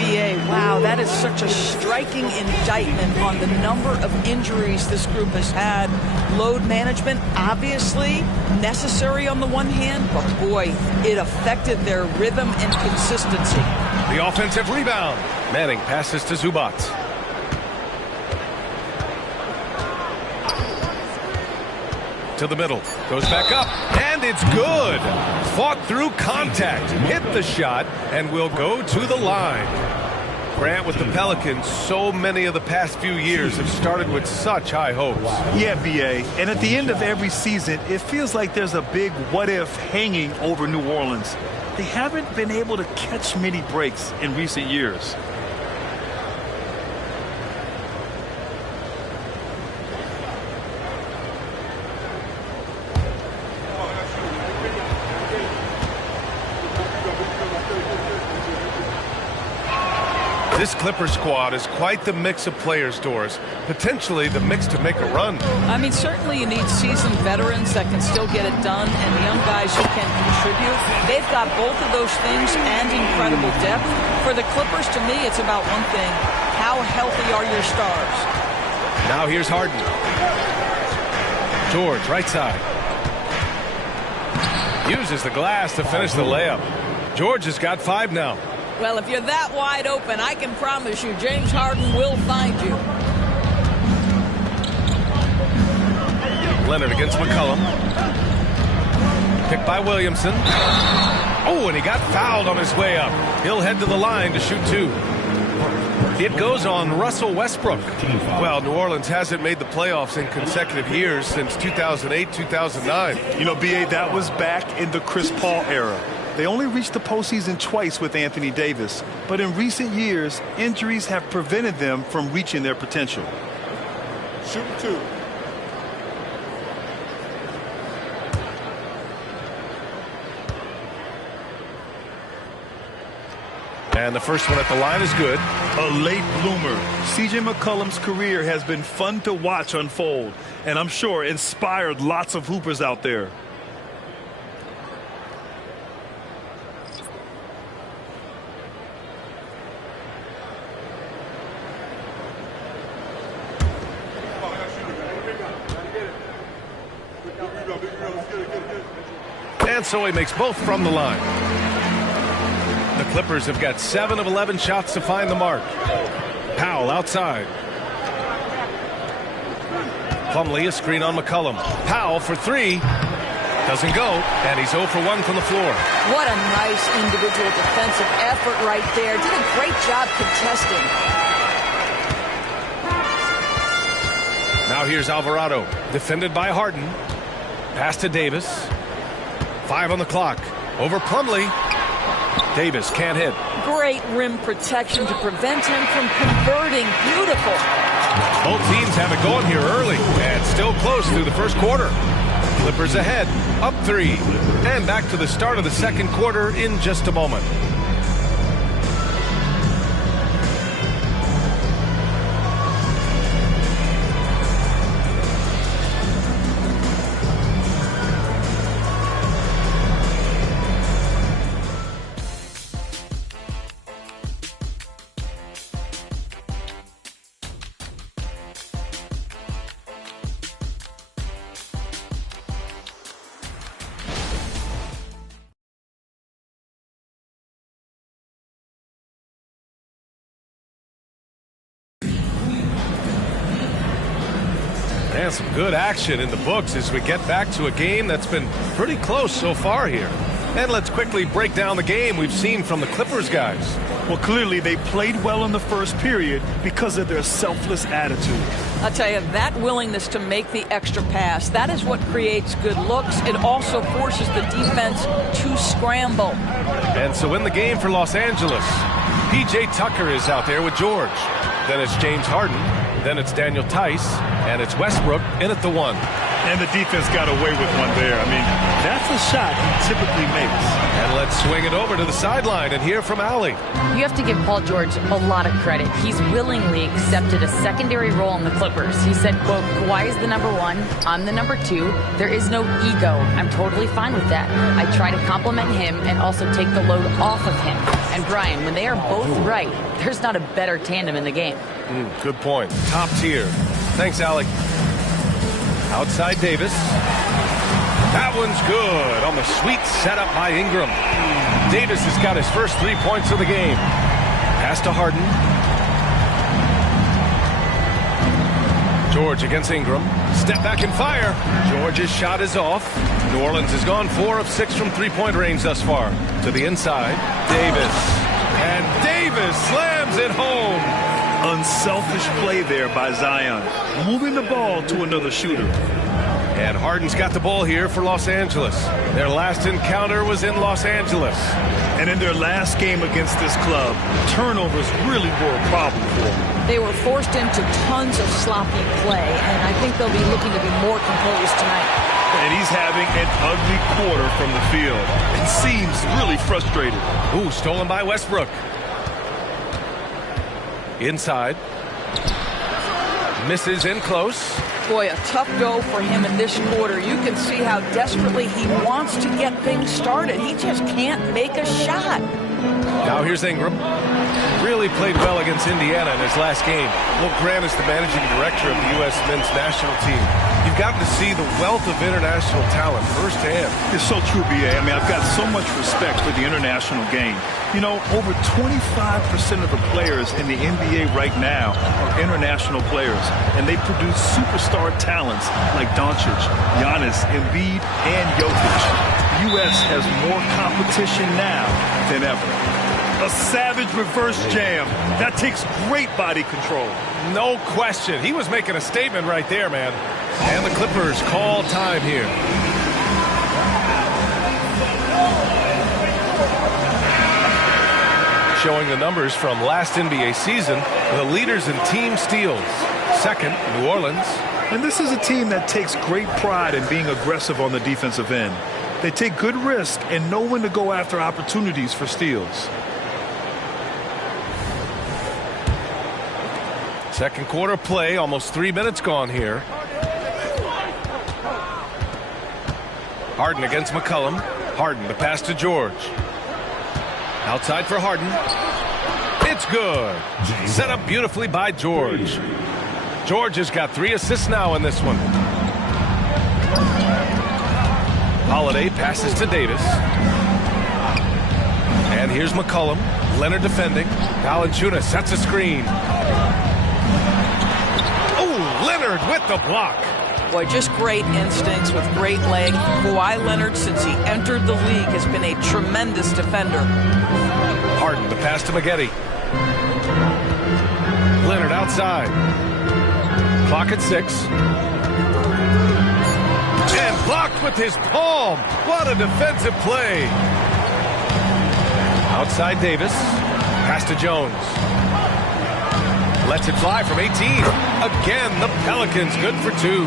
BA, wow, that is such a striking indictment on the number of injuries this group has had. Load management, obviously, necessary on the one hand, but boy, it affected their rhythm and consistency. The offensive rebound. Manning passes to Zubac. To the middle, goes back up, and it's good. Fought through contact, hit the shot, and will go to the line. Grant, with the Pelicans, so many of the past few years have started with such high hopes. Yeah, BA, and at the end of every season, it feels like there's a big what-if hanging over New Orleans. They haven't been able to catch many breaks in recent years. This Clipper squad is quite the mix of players, Doris. Potentially the mix to make a run. I mean, certainly you need seasoned veterans that can still get it done and young guys who can contribute. They've got both of those things and incredible depth. For the Clippers, to me, it's about one thing. How healthy are your stars? Now here's Harden. George, right side. Uses the glass to finish the layup. George has got 5 now. Well, if you're that wide open, I can promise you James Harden will find you. Leonard against McCollum. Picked by Williamson. Oh, and he got fouled on his way up. He'll head to the line to shoot 2. It goes on Russell Westbrook. Well, New Orleans hasn't made the playoffs in consecutive years since 2008, 2009. You know, BA, that was back in the Chris Paul era. They only reached the postseason twice with Anthony Davis, but in recent years, injuries have prevented them from reaching their potential. Shoot 2. And the first one at the line is good. A late bloomer. C.J. McCollum's career has been fun to watch unfold, and I'm sure inspired lots of hoopers out there. And so he makes both from the line. The Clippers have got 7 of 11 shots to find the mark. Powell outside. Plumlee, a screen on McCollum. Powell for 3. Doesn't go, and he's 0 for 1 from the floor. What a nice individual defensive effort right there. Did a great job contesting. Now Now here's Alvarado, defended by Harden. Pass to Davis. 5 on the clock. Over Plumlee. Davis can't hit. Great rim protection to prevent him from converting. Beautiful. Both teams have it going here early and still close through the first quarter. Clippers ahead, up 3. And back to the start of the second quarter in just a moment. And some good action in the books as we get back to a game that's been pretty close so far here. And let's quickly break down the game we've seen from the Clippers guys. Well, clearly they played well in the first period because of their selfless attitude. I'll tell you, that willingness to make the extra pass, that is what creates good looks. It also forces the defense to scramble. And so in the game for Los Angeles, P.J. Tucker is out there with George. Then it's James Harden. Then it's Daniel Tice. And it's Westbrook in at the 1. And the defense got away with one there. I mean, that's a shot he typically makes. And let's swing it over to the sideline and hear from Allie. You have to give Paul George a lot of credit. He's willingly accepted a secondary role in the Clippers. He said, quote, Kawhi is the number 1, I'm the number 2. There is no ego. I'm totally fine with that. I try to compliment him and also take the load off of him. And Brian, when they are both right, there's not a better tandem in the game. Good point. Top tier. Thanks, Allie. Outside Davis. That one's good on the sweet setup by Ingram. Davis has got his first 3 points of the game. Pass to Harden. George against Ingram. Step back and fire. George's shot is off. New Orleans has gone 4 of 6 from three-point range thus far. To the inside. Davis. And Davis slams it home. Unselfish play there by Zion, moving the ball to another shooter. And Harden's got the ball here for Los Angeles. Their last encounter was in Los Angeles. And in their last game against this club, turnovers really were a problem for them. They were forced into tons of sloppy play, and I think they'll be looking to be more composed tonight. And he's having an ugly quarter from the field. It seems really frustrated. Ooh, stolen by Westbrook. Inside. Misses in close. Boy, a tough go for him in this quarter. You can see how desperately he wants to get things started. He just can't make a shot. Now here's Ingram. Really played well against Indiana in his last game. Will Grant is the managing director of the U.S. men's national team. You've gotten to see the wealth of international talent firsthand. It's so true, B.A. I mean, I've got so much respect for the international game. You know, over 25% of the players in the NBA right now are international players, and they produce superstar talents like Doncic, Giannis, Embiid, and Jokic. The U.S. has more competition now than ever. A savage reverse jam. That takes great body control. No question. He was making a statement right there, man. And the Clippers call time here. Showing the numbers from last NBA season, the leaders in team steals. Second, New Orleans. And this is a team that takes great pride in being aggressive on the defensive end. They take good risk and know when to go after opportunities for steals. Second quarter play, almost 3 minutes gone here. Harden against McCollum. Harden, the pass to George. Outside for Harden. It's good. Set up beautifully by George. George has got 3 assists now in this one. Holiday passes to Davis. And here's McCollum. Leonard defending. Valanciunas sets a screen. Leonard with the block. Boy, just great instincts with great leg. Kawhi Leonard, since he entered the league, has been a tremendous defender. Harden, the pass to Maggette. Leonard outside. Clock at 6. And blocked with his palm. What a defensive play. Outside Davis. Pass to Jones. Lets it fly from 18. Again, the Pelicans good for 2.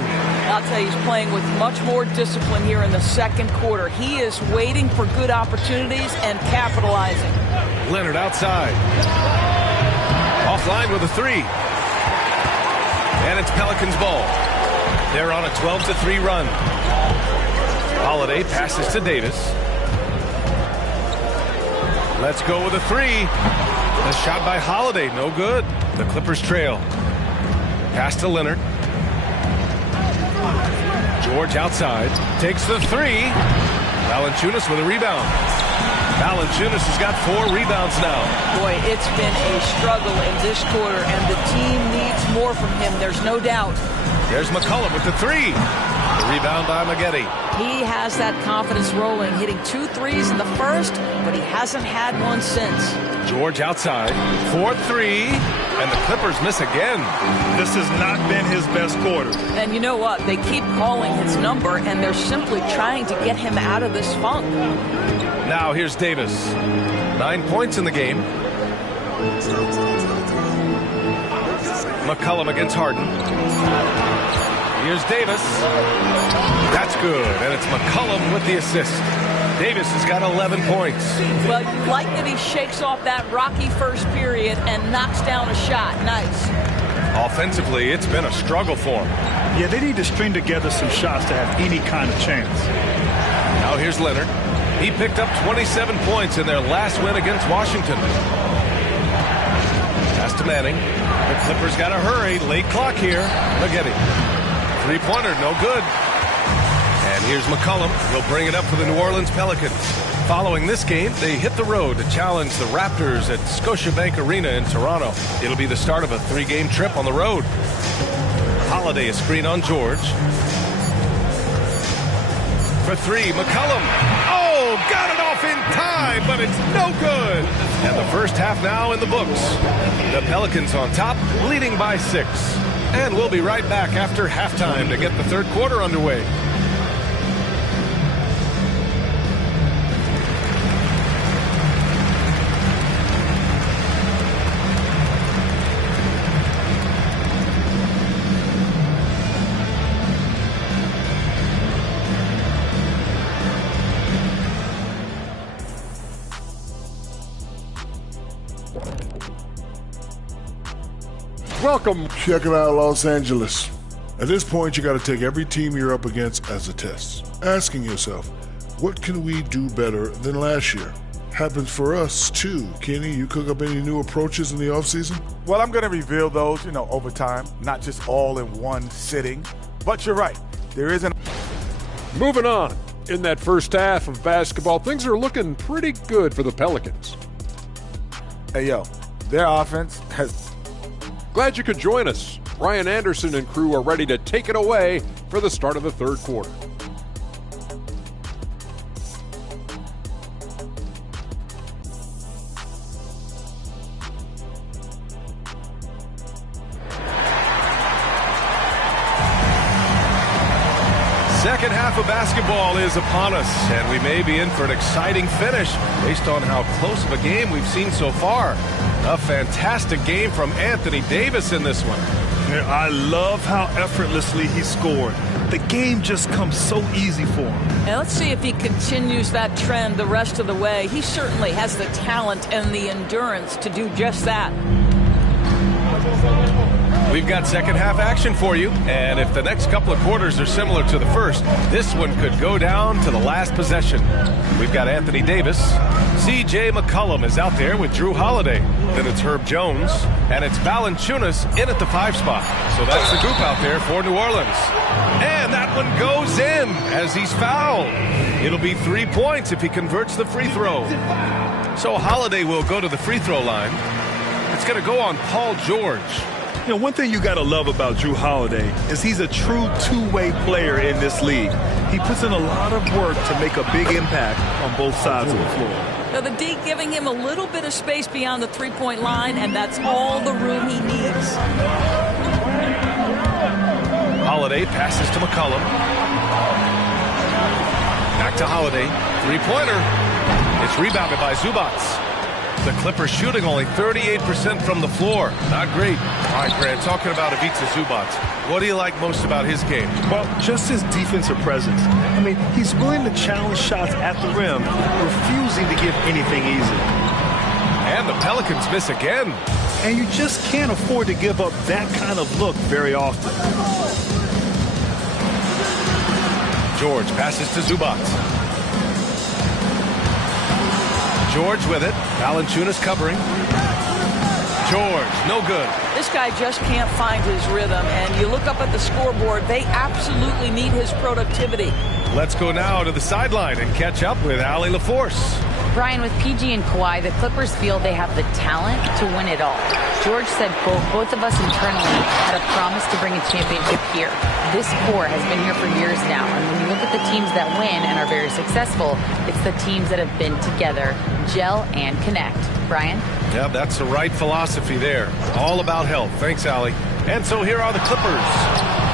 I'll tell you, he's playing with much more discipline here in the second quarter. He is waiting for good opportunities and capitalizing. Leonard outside. Offline with a 3. And it's Pelicans ball. They're on a 12-3 run. Holiday passes to Davis. Let's go with a 3. A shot by Holiday, no good. The Clippers trail. Pass to Leonard. George outside. Takes the 3. Valanciunas with a rebound. Valanciunas has got 4 rebounds now. Boy, it's been a struggle in this quarter, and the team needs more from him. There's no doubt. There's McCollum with the 3. The rebound by Maggette. He has that confidence rolling, hitting 2 threes in the first, but he hasn't had one since. George outside. 4-3. And the Clippers miss again. This has not been his best quarter. And you know what? They keep calling his number, and they're simply trying to get him out of this funk. Now here's Davis. 9 points in the game. McCollum against Harden. Here's Davis. That's good. And it's McCollum with the assist. Davis has got 11 points. Well, you like that he shakes off that rocky first period and knocks down a shot. Nice. Offensively, it's been a struggle for him. Yeah, they need to string together some shots to have any kind of chance. Now here's Leonard. He picked up 27 points in their last win against Washington. Pass to Manning. The Clippers got to hurry. Late clock here. Maggette. 3-pointer, no good. And here's McCollum. He'll bring it up for the New Orleans Pelicans. Following this game, they hit the road to challenge the Raptors at Scotiabank Arena in Toronto. It'll be the start of a 3-game trip on the road. Holiday a screen on George. For 3, McCollum. Oh, got it off in time, but it's no good. And the first half now in the books. The Pelicans on top, leading by 6. And we'll be right back after halftime to get the third quarter underway. Welcome. Check it out, Los Angeles. At this point, you got to take every team you're up against as a test. Asking yourself, what can we do better than last year? Happens for us, too. Kenny, you cook up any new approaches in the offseason? Well, I'm going to reveal those, over time, not just all in one sitting. But you're right. There is an... Moving on. In that first half of basketball, things are looking pretty good for the Pelicans. Hey, their offense has... Glad you could join us. Ryan Anderson and crew are ready to take it away for the start of the third quarter. Second half of basketball is upon us, and we may be in for an exciting finish based on how close of a game we've seen so far. A fantastic game from Anthony Davis in this one. I love how effortlessly he scored. The game just comes so easy for him. And let's see if he continues that trend the rest of the way. He certainly has the talent and the endurance to do just that. We've got second half action for you, and if the next couple of quarters are similar to the first, this one could go down to the last possession. We've got Anthony Davis. C.J. McCollum is out there with Drew Holiday. Then it's Herb Jones, and it's Valanciunas in at the 5 spot. So that's the group out there for New Orleans. And that one goes in as he's fouled. It'll be 3 points if he converts the free throw. So Holiday will go to the free throw line. It's going to go on Paul George. One thing you got to love about Drew Holiday is he's a true two-way player in this league. He puts in a lot of work to make a big impact on both sides of the floor. Now the D giving him a little bit of space beyond the three-point line, and that's all the room he needs. Holiday passes to McCollum. Back to Holiday. Three-pointer. It's rebounded by Zubac. The Clippers shooting only 38% from the floor. Not great. All right, Grant, talking about Ivica Zubac, what do you like most about his game? Well, just his defensive presence. I mean, he's willing to challenge shots at the rim, refusing to give anything easy. And the Pelicans miss again. And you just can't afford to give up that kind of look very often. George passes to Zubac. George with it. Valanciunas covering. George, no good. This guy just can't find his rhythm, and you look up at the scoreboard, they absolutely need his productivity. Let's go now to the sideline and catch up with Allie LaForce. Brian, with PG and Kawhi, the Clippers feel they have the talent to win it all. George said, quote, both of us internally had a promise to bring a championship here. This core has been here for years now, and when you look at the teams that win and are very successful, it's the teams that have been together, gel and connect. Brian? Yeah, that's the right philosophy there. All about health. Thanks, Allie. And so here are the Clippers.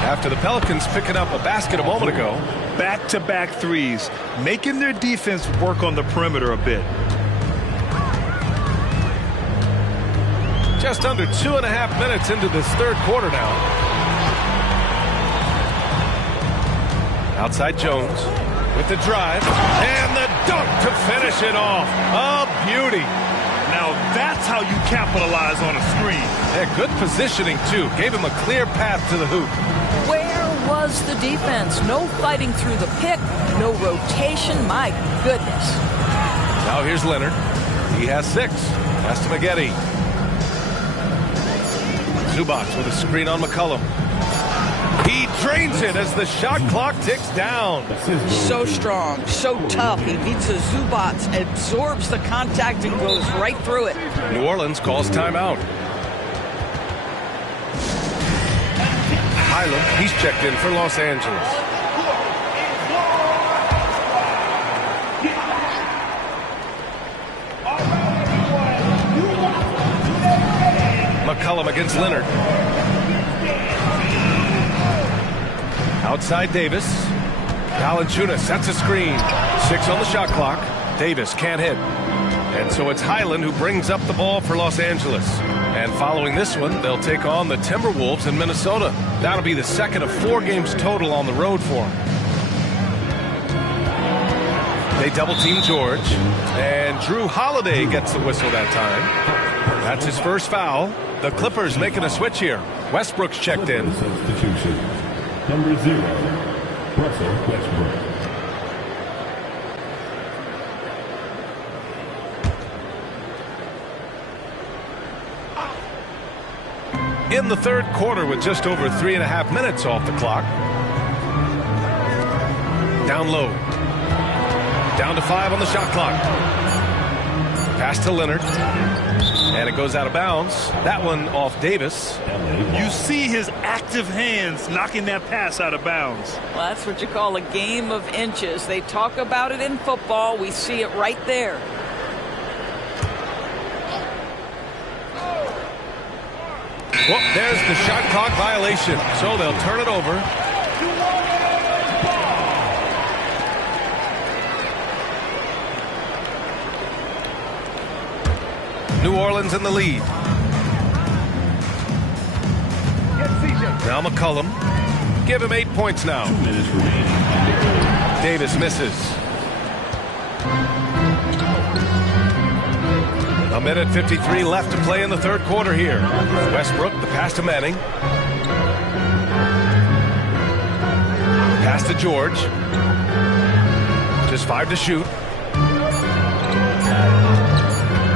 After the Pelicans picking up a basket a moment ago. Back-to-back threes, making their defense work on the perimeter a bit. Just under 2.5 minutes into this third quarter now. Outside Jones with the drive. And the dunk to finish it off. A beauty. Now that's how you capitalize on a screen. Yeah, good positioning, too. Gave him a clear path to the hoop. Where was the defense? No fighting through the pick, no rotation. My goodness. Now here's Leonard. He has 6. Pass to Maggette. Zubac with a screen on McCollum. He drains it as the shot clock ticks down. So strong, so tough. Ivica Zubac absorbs the contact and goes right through it. New Orleans calls timeout. Hyland, he's checked in for Los Angeles. McCollum against Leonard. Outside Davis. Valanciunas sets a screen. 6 on the shot clock. Davis can't hit. And so it's Hyland who brings up the ball for Los Angeles. And following this one, they'll take on the Timberwolves in Minnesota. That'll be the second of 4 games total on the road for them. They double-team George. And Drew Holiday gets the whistle that time. That's his first foul. The Clippers making a switch here. Westbrook's checked in. Substitution. Number 0, Russell Westbrook. In the third quarter with just over 3.5 minutes off the clock. Down low. Down to 5 on the shot clock. Pass to Leonard. And it goes out of bounds. That one off Davis. You see his active hands knocking that pass out of bounds. Well, that's what you call a game of inches. They talk about it in football. We see it right there. Well, there's the shot clock violation. So they'll turn it over. New Orleans in the lead. Now McCollum. Give him 8 points now. 2 minutes remaining. Davis misses. 1:53 left to play in the third quarter here. Westbrook, the pass to Manning. Pass to George. Just 5 to shoot.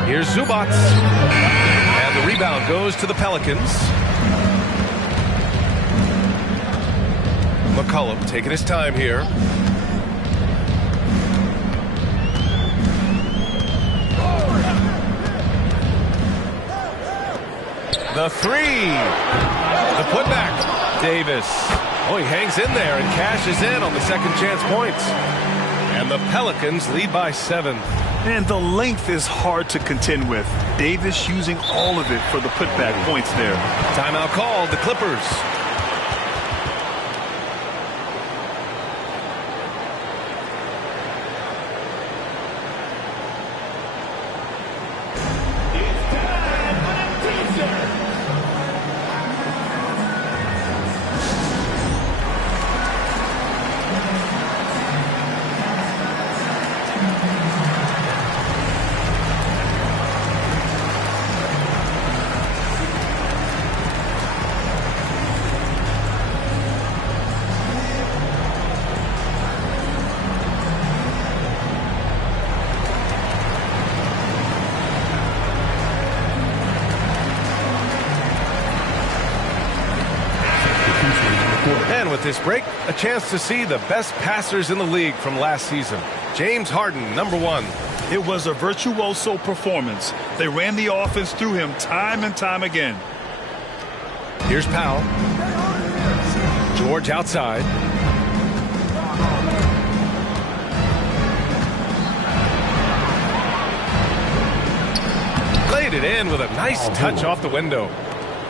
Here's Zubac. And the rebound goes to the Pelicans. McCollum taking his time here. The 3. The putback. Davis. Oh, he hangs in there and cashes in on the second chance points. And the Pelicans lead by 7. And the length is hard to contend with. Davis using all of it for the putback points there. Timeout called, the Clippers. with this break, a chance to see the best passers in the league from last season. James Harden, number 1. It was a virtuoso performance. They ran the offense through him time and time again. Here's Powell. George outside. Laid it in with a nice touch off the window.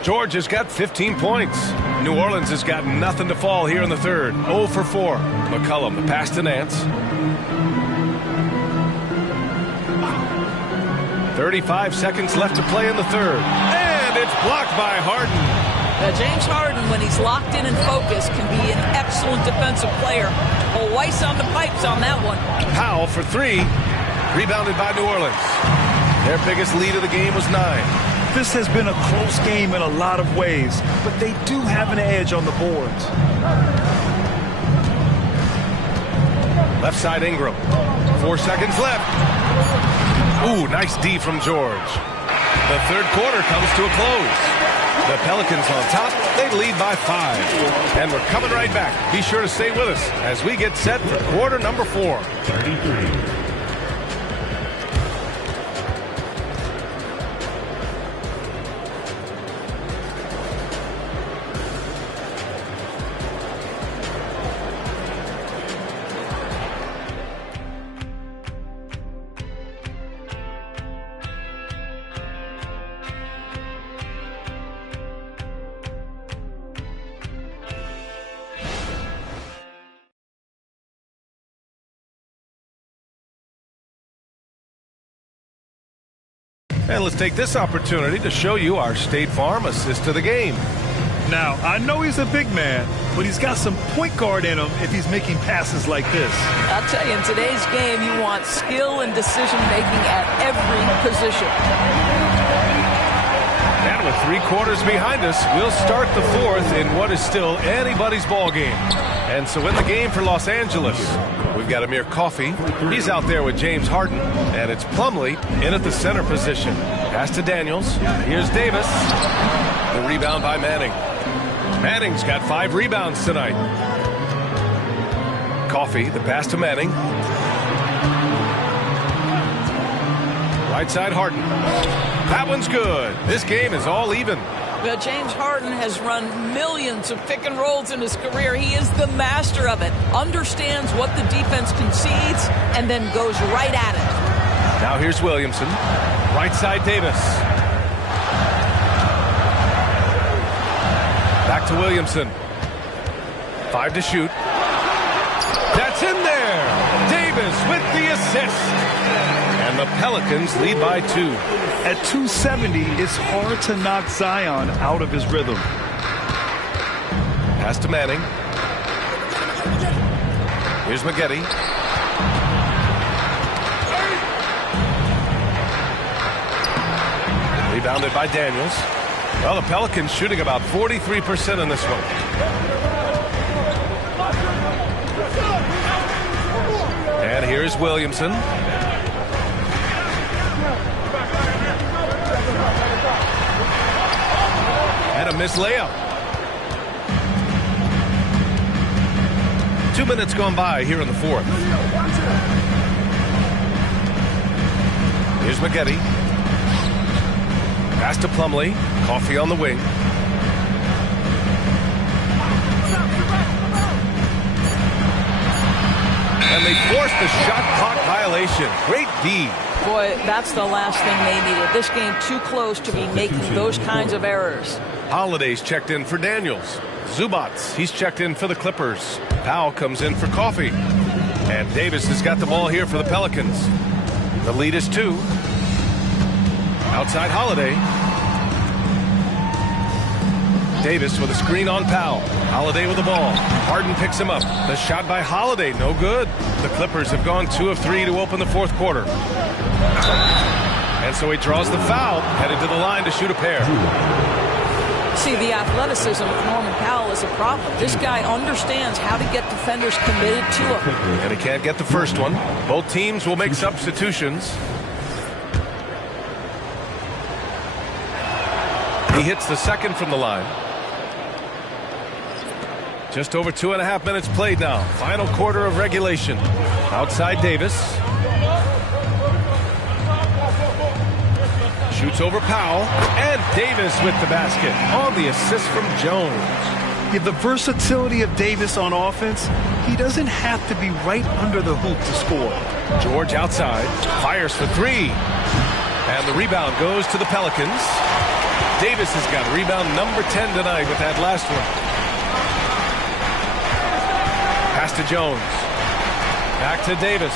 George has got 15 points. New Orleans has got nothing to fall here in the third. 0 for 4. McCollum, the pass to Nance. 35 seconds left to play in the third. And it's blocked by Harden. James Harden, when he's locked in and focused, can be an excellent defensive player. Oh, Weiss on the pipes on that one. Powell for 3. Rebounded by New Orleans. Their biggest lead of the game was 9. This has been a close game in a lot of ways, but they do have an edge on the boards. Left side Ingram. 4 seconds left. Ooh, nice D from George. The third quarter comes to a close. The Pelicans on top. They lead by 5. And we're coming right back. Be sure to stay with us as we get set for quarter number 4. 33. And let's take this opportunity to show you our State Farm assist to the game. Now, I know he's a big man, but he's got some point guard in him if he's making passes like this. I'll tell you, in today's game, you want skill and decision-making at every position. And with 3 quarters behind us, we'll start the fourth in what is still anybody's ball game. And so in the game for Los Angeles, we've got Amir Coffey. He's out there with James Harden. And it's Plumlee in at the center position. Pass to Daniels. Here's Davis. The rebound by Manning. Manning's got 5 rebounds tonight. Coffey, the pass to Manning. Right side Harden. That one's good. This game is all even. But James Harden has run millions of pick and rolls in his career. He is the master of it. Understands what the defense concedes and then goes right at it. Now here's Williamson. Right side Davis. Back to Williamson. 5 to shoot. That's in there. Davis with the assist. And the Pelicans lead by 2. At 270, it's hard to knock Zion out of his rhythm. Pass to Manning. Here's Maggette. Rebounded by Daniels. Well, the Pelicans shooting about 43% in this one. And here's Williamson. And a missed layup. 2 minutes gone by here in the fourth. Here's Maggette. Pass to Plumlee. Coffey on the wing. And they forced the shot clock violation. Great D. Boy, that's the last thing they needed. This game too close to be making those kinds of errors. Holiday's checked in for Daniels. Zubats, he's checked in for the Clippers. Powell comes in for Coffey. And Davis has got the ball here for the Pelicans. The lead is 2. Outside Holiday. Davis with a screen on Powell. Holiday with the ball. Harden picks him up. The shot by Holiday, no good. The Clippers have gone 2 of 3 to open the fourth quarter. And so he draws the foul, headed to the line to shoot a pair. See, the athleticism of Norman Powell is a problem. This guy understands how to get defenders committed to him. And he can't get the first one. Both teams will make substitutions. He hits the second from the line. Just over 2.5 minutes played now. Final quarter of regulation. Outside Davis. Shoots over Powell. And Davis with the basket on the assist from Jones. Yeah, the versatility of Davis on offense, he doesn't have to be right under the hoop to score. George outside. Fires for three. And the rebound goes to the Pelicans. Davis has got rebound number 10 tonight with that last one. Pass to Jones. Back to Davis.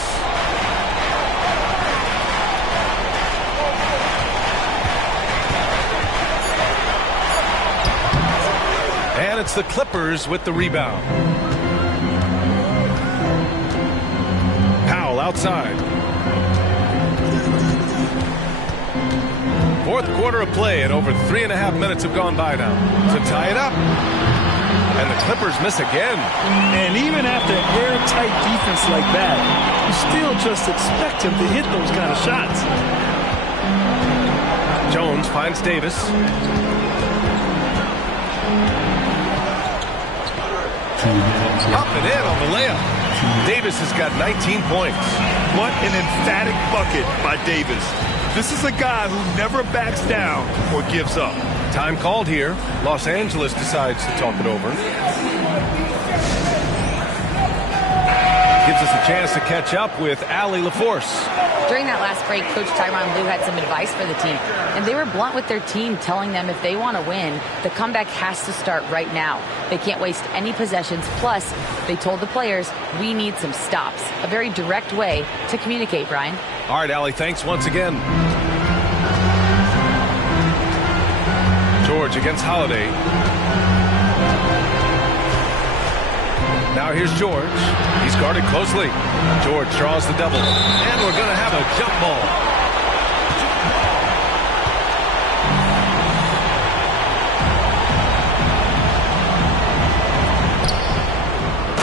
And it's the Clippers with the rebound. Powell outside. Fourth quarter of play, and over 3.5 minutes have gone by now to tie it up. And the Clippers miss again. And even after airtight defense like that, you still just expect him to hit those kind of shots. Jones finds Davis. Up and in on the layup. Davis has got 19 points. What an emphatic bucket by Davis. This is a guy who never backs down or gives up. Time called here. Los Angeles decides to talk it over. Gives us a chance to catch up with Allie LaForce. During that last break, Coach Tyronn Lue had some advice for the team, and they were blunt with their team, telling them if they want to win, the comeback has to start right now. They can't waste any possessions. Plus, they told the players, we need some stops. A very direct way to communicate, Brian. All right, Allie, thanks once again. George against Holiday. Now here's George. He's guarded closely. George draws the double. And we're going to have a jump ball.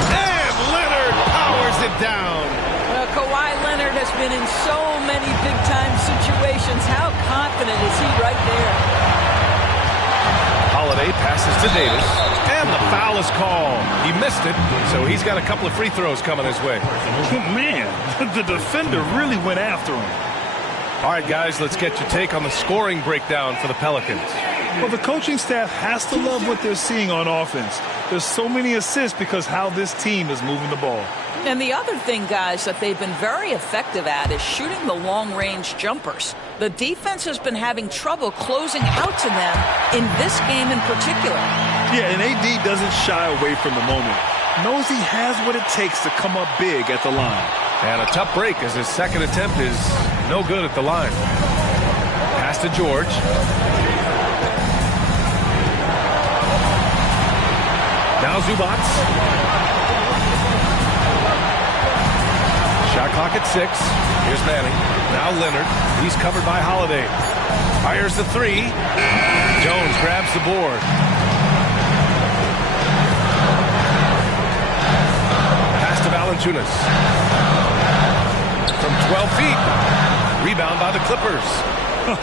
And Leonard powers it down. Well, Kawhi Leonard has been in so many big-time situations. How confident is he right there? Holiday passes to Davis, and the foul is called. He missed it, so he's got a couple of free throws coming his way. Man, the defender really went after him. All right, guys, let's get your take on the scoring breakdown for the Pelicans. Well, the coaching staff has to love what they're seeing on offense. There's so many assists because how this team is moving the ball. And the other thing, guys, that they've been very effective at is shooting the long-range jumpers. The defense has been having trouble closing out to them in this game in particular. Yeah, and AD doesn't shy away from the moment. Knows he has what it takes to come up big at the line. And a tough break as his second attempt is no good at the line. Pass to George. Now Zubats. Shot clock at 6. Here's Manning. Now Leonard. He's covered by Holiday. Fires the three. Jones grabs the board. Pass to Valanciunas. From 12 feet. Rebound by the Clippers.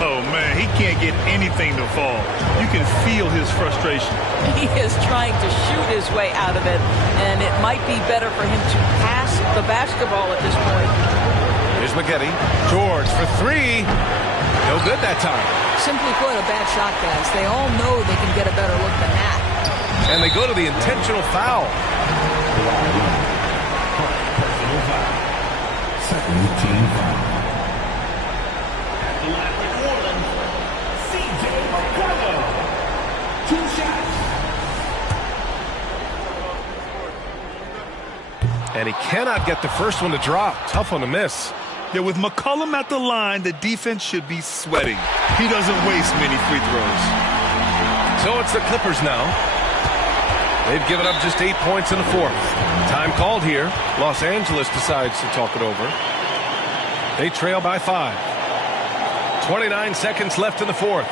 Oh, man, he can't get anything to fall. You can feel his frustration. He is trying to shoot his way out of it, and it might be better for him to pass the basketball at this point. Here's McGetty. George for three. No good that time. Simply put, a bad shot, guys. They all know they can get a better look than that. And they go to the intentional foul. Second team foul. And he cannot get the first one to drop. Tough one to miss. Yeah, with McCollum at the line, the defense should be sweating. He doesn't waste many free throws. So it's the Clippers now. They've given up just 8 points in the fourth. Time called here. Los Angeles decides to talk it over. They trail by 5. 29 seconds left in the fourth.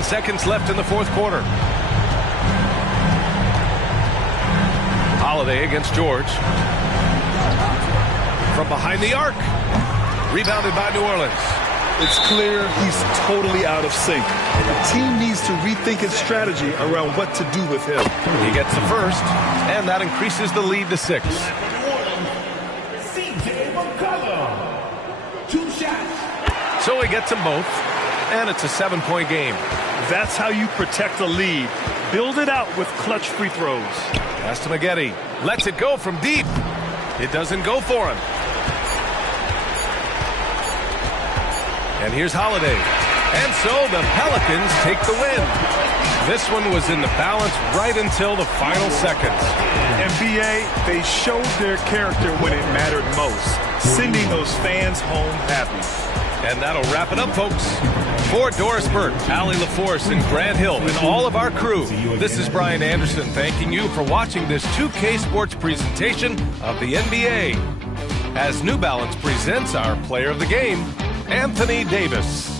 Seconds left in the fourth quarter. Holiday against George. From behind the arc. Rebounded by New Orleans. It's clear he's totally out of sync. The team needs to rethink its strategy around what to do with him. He gets the first, and that increases the lead to 6. CJ McCollum. 2 shots. So he gets them both, and it's a 7-point game. That's how you protect a lead. Build it out with clutch free throws. Pass to Maggette. Lets it go from deep. It doesn't go for him. And here's Holiday. And so the Pelicans take the win. This one was in the balance right until the final seconds. NBA, they showed their character when it mattered most, sending those fans home happy. And that'll wrap it up, folks. For Doris Burke, Allie LaForce, and Grant Hill, and all of our crew, this is Brian Anderson thanking you for watching this 2K Sports presentation of the NBA. As New Balance presents our player of the game, Anthony Davis.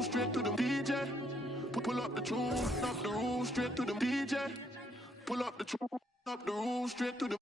roof, straight to the DJ. Pull up the tune, up the roof, straight to the DJ. Pull up the tune, up the roof, straight to the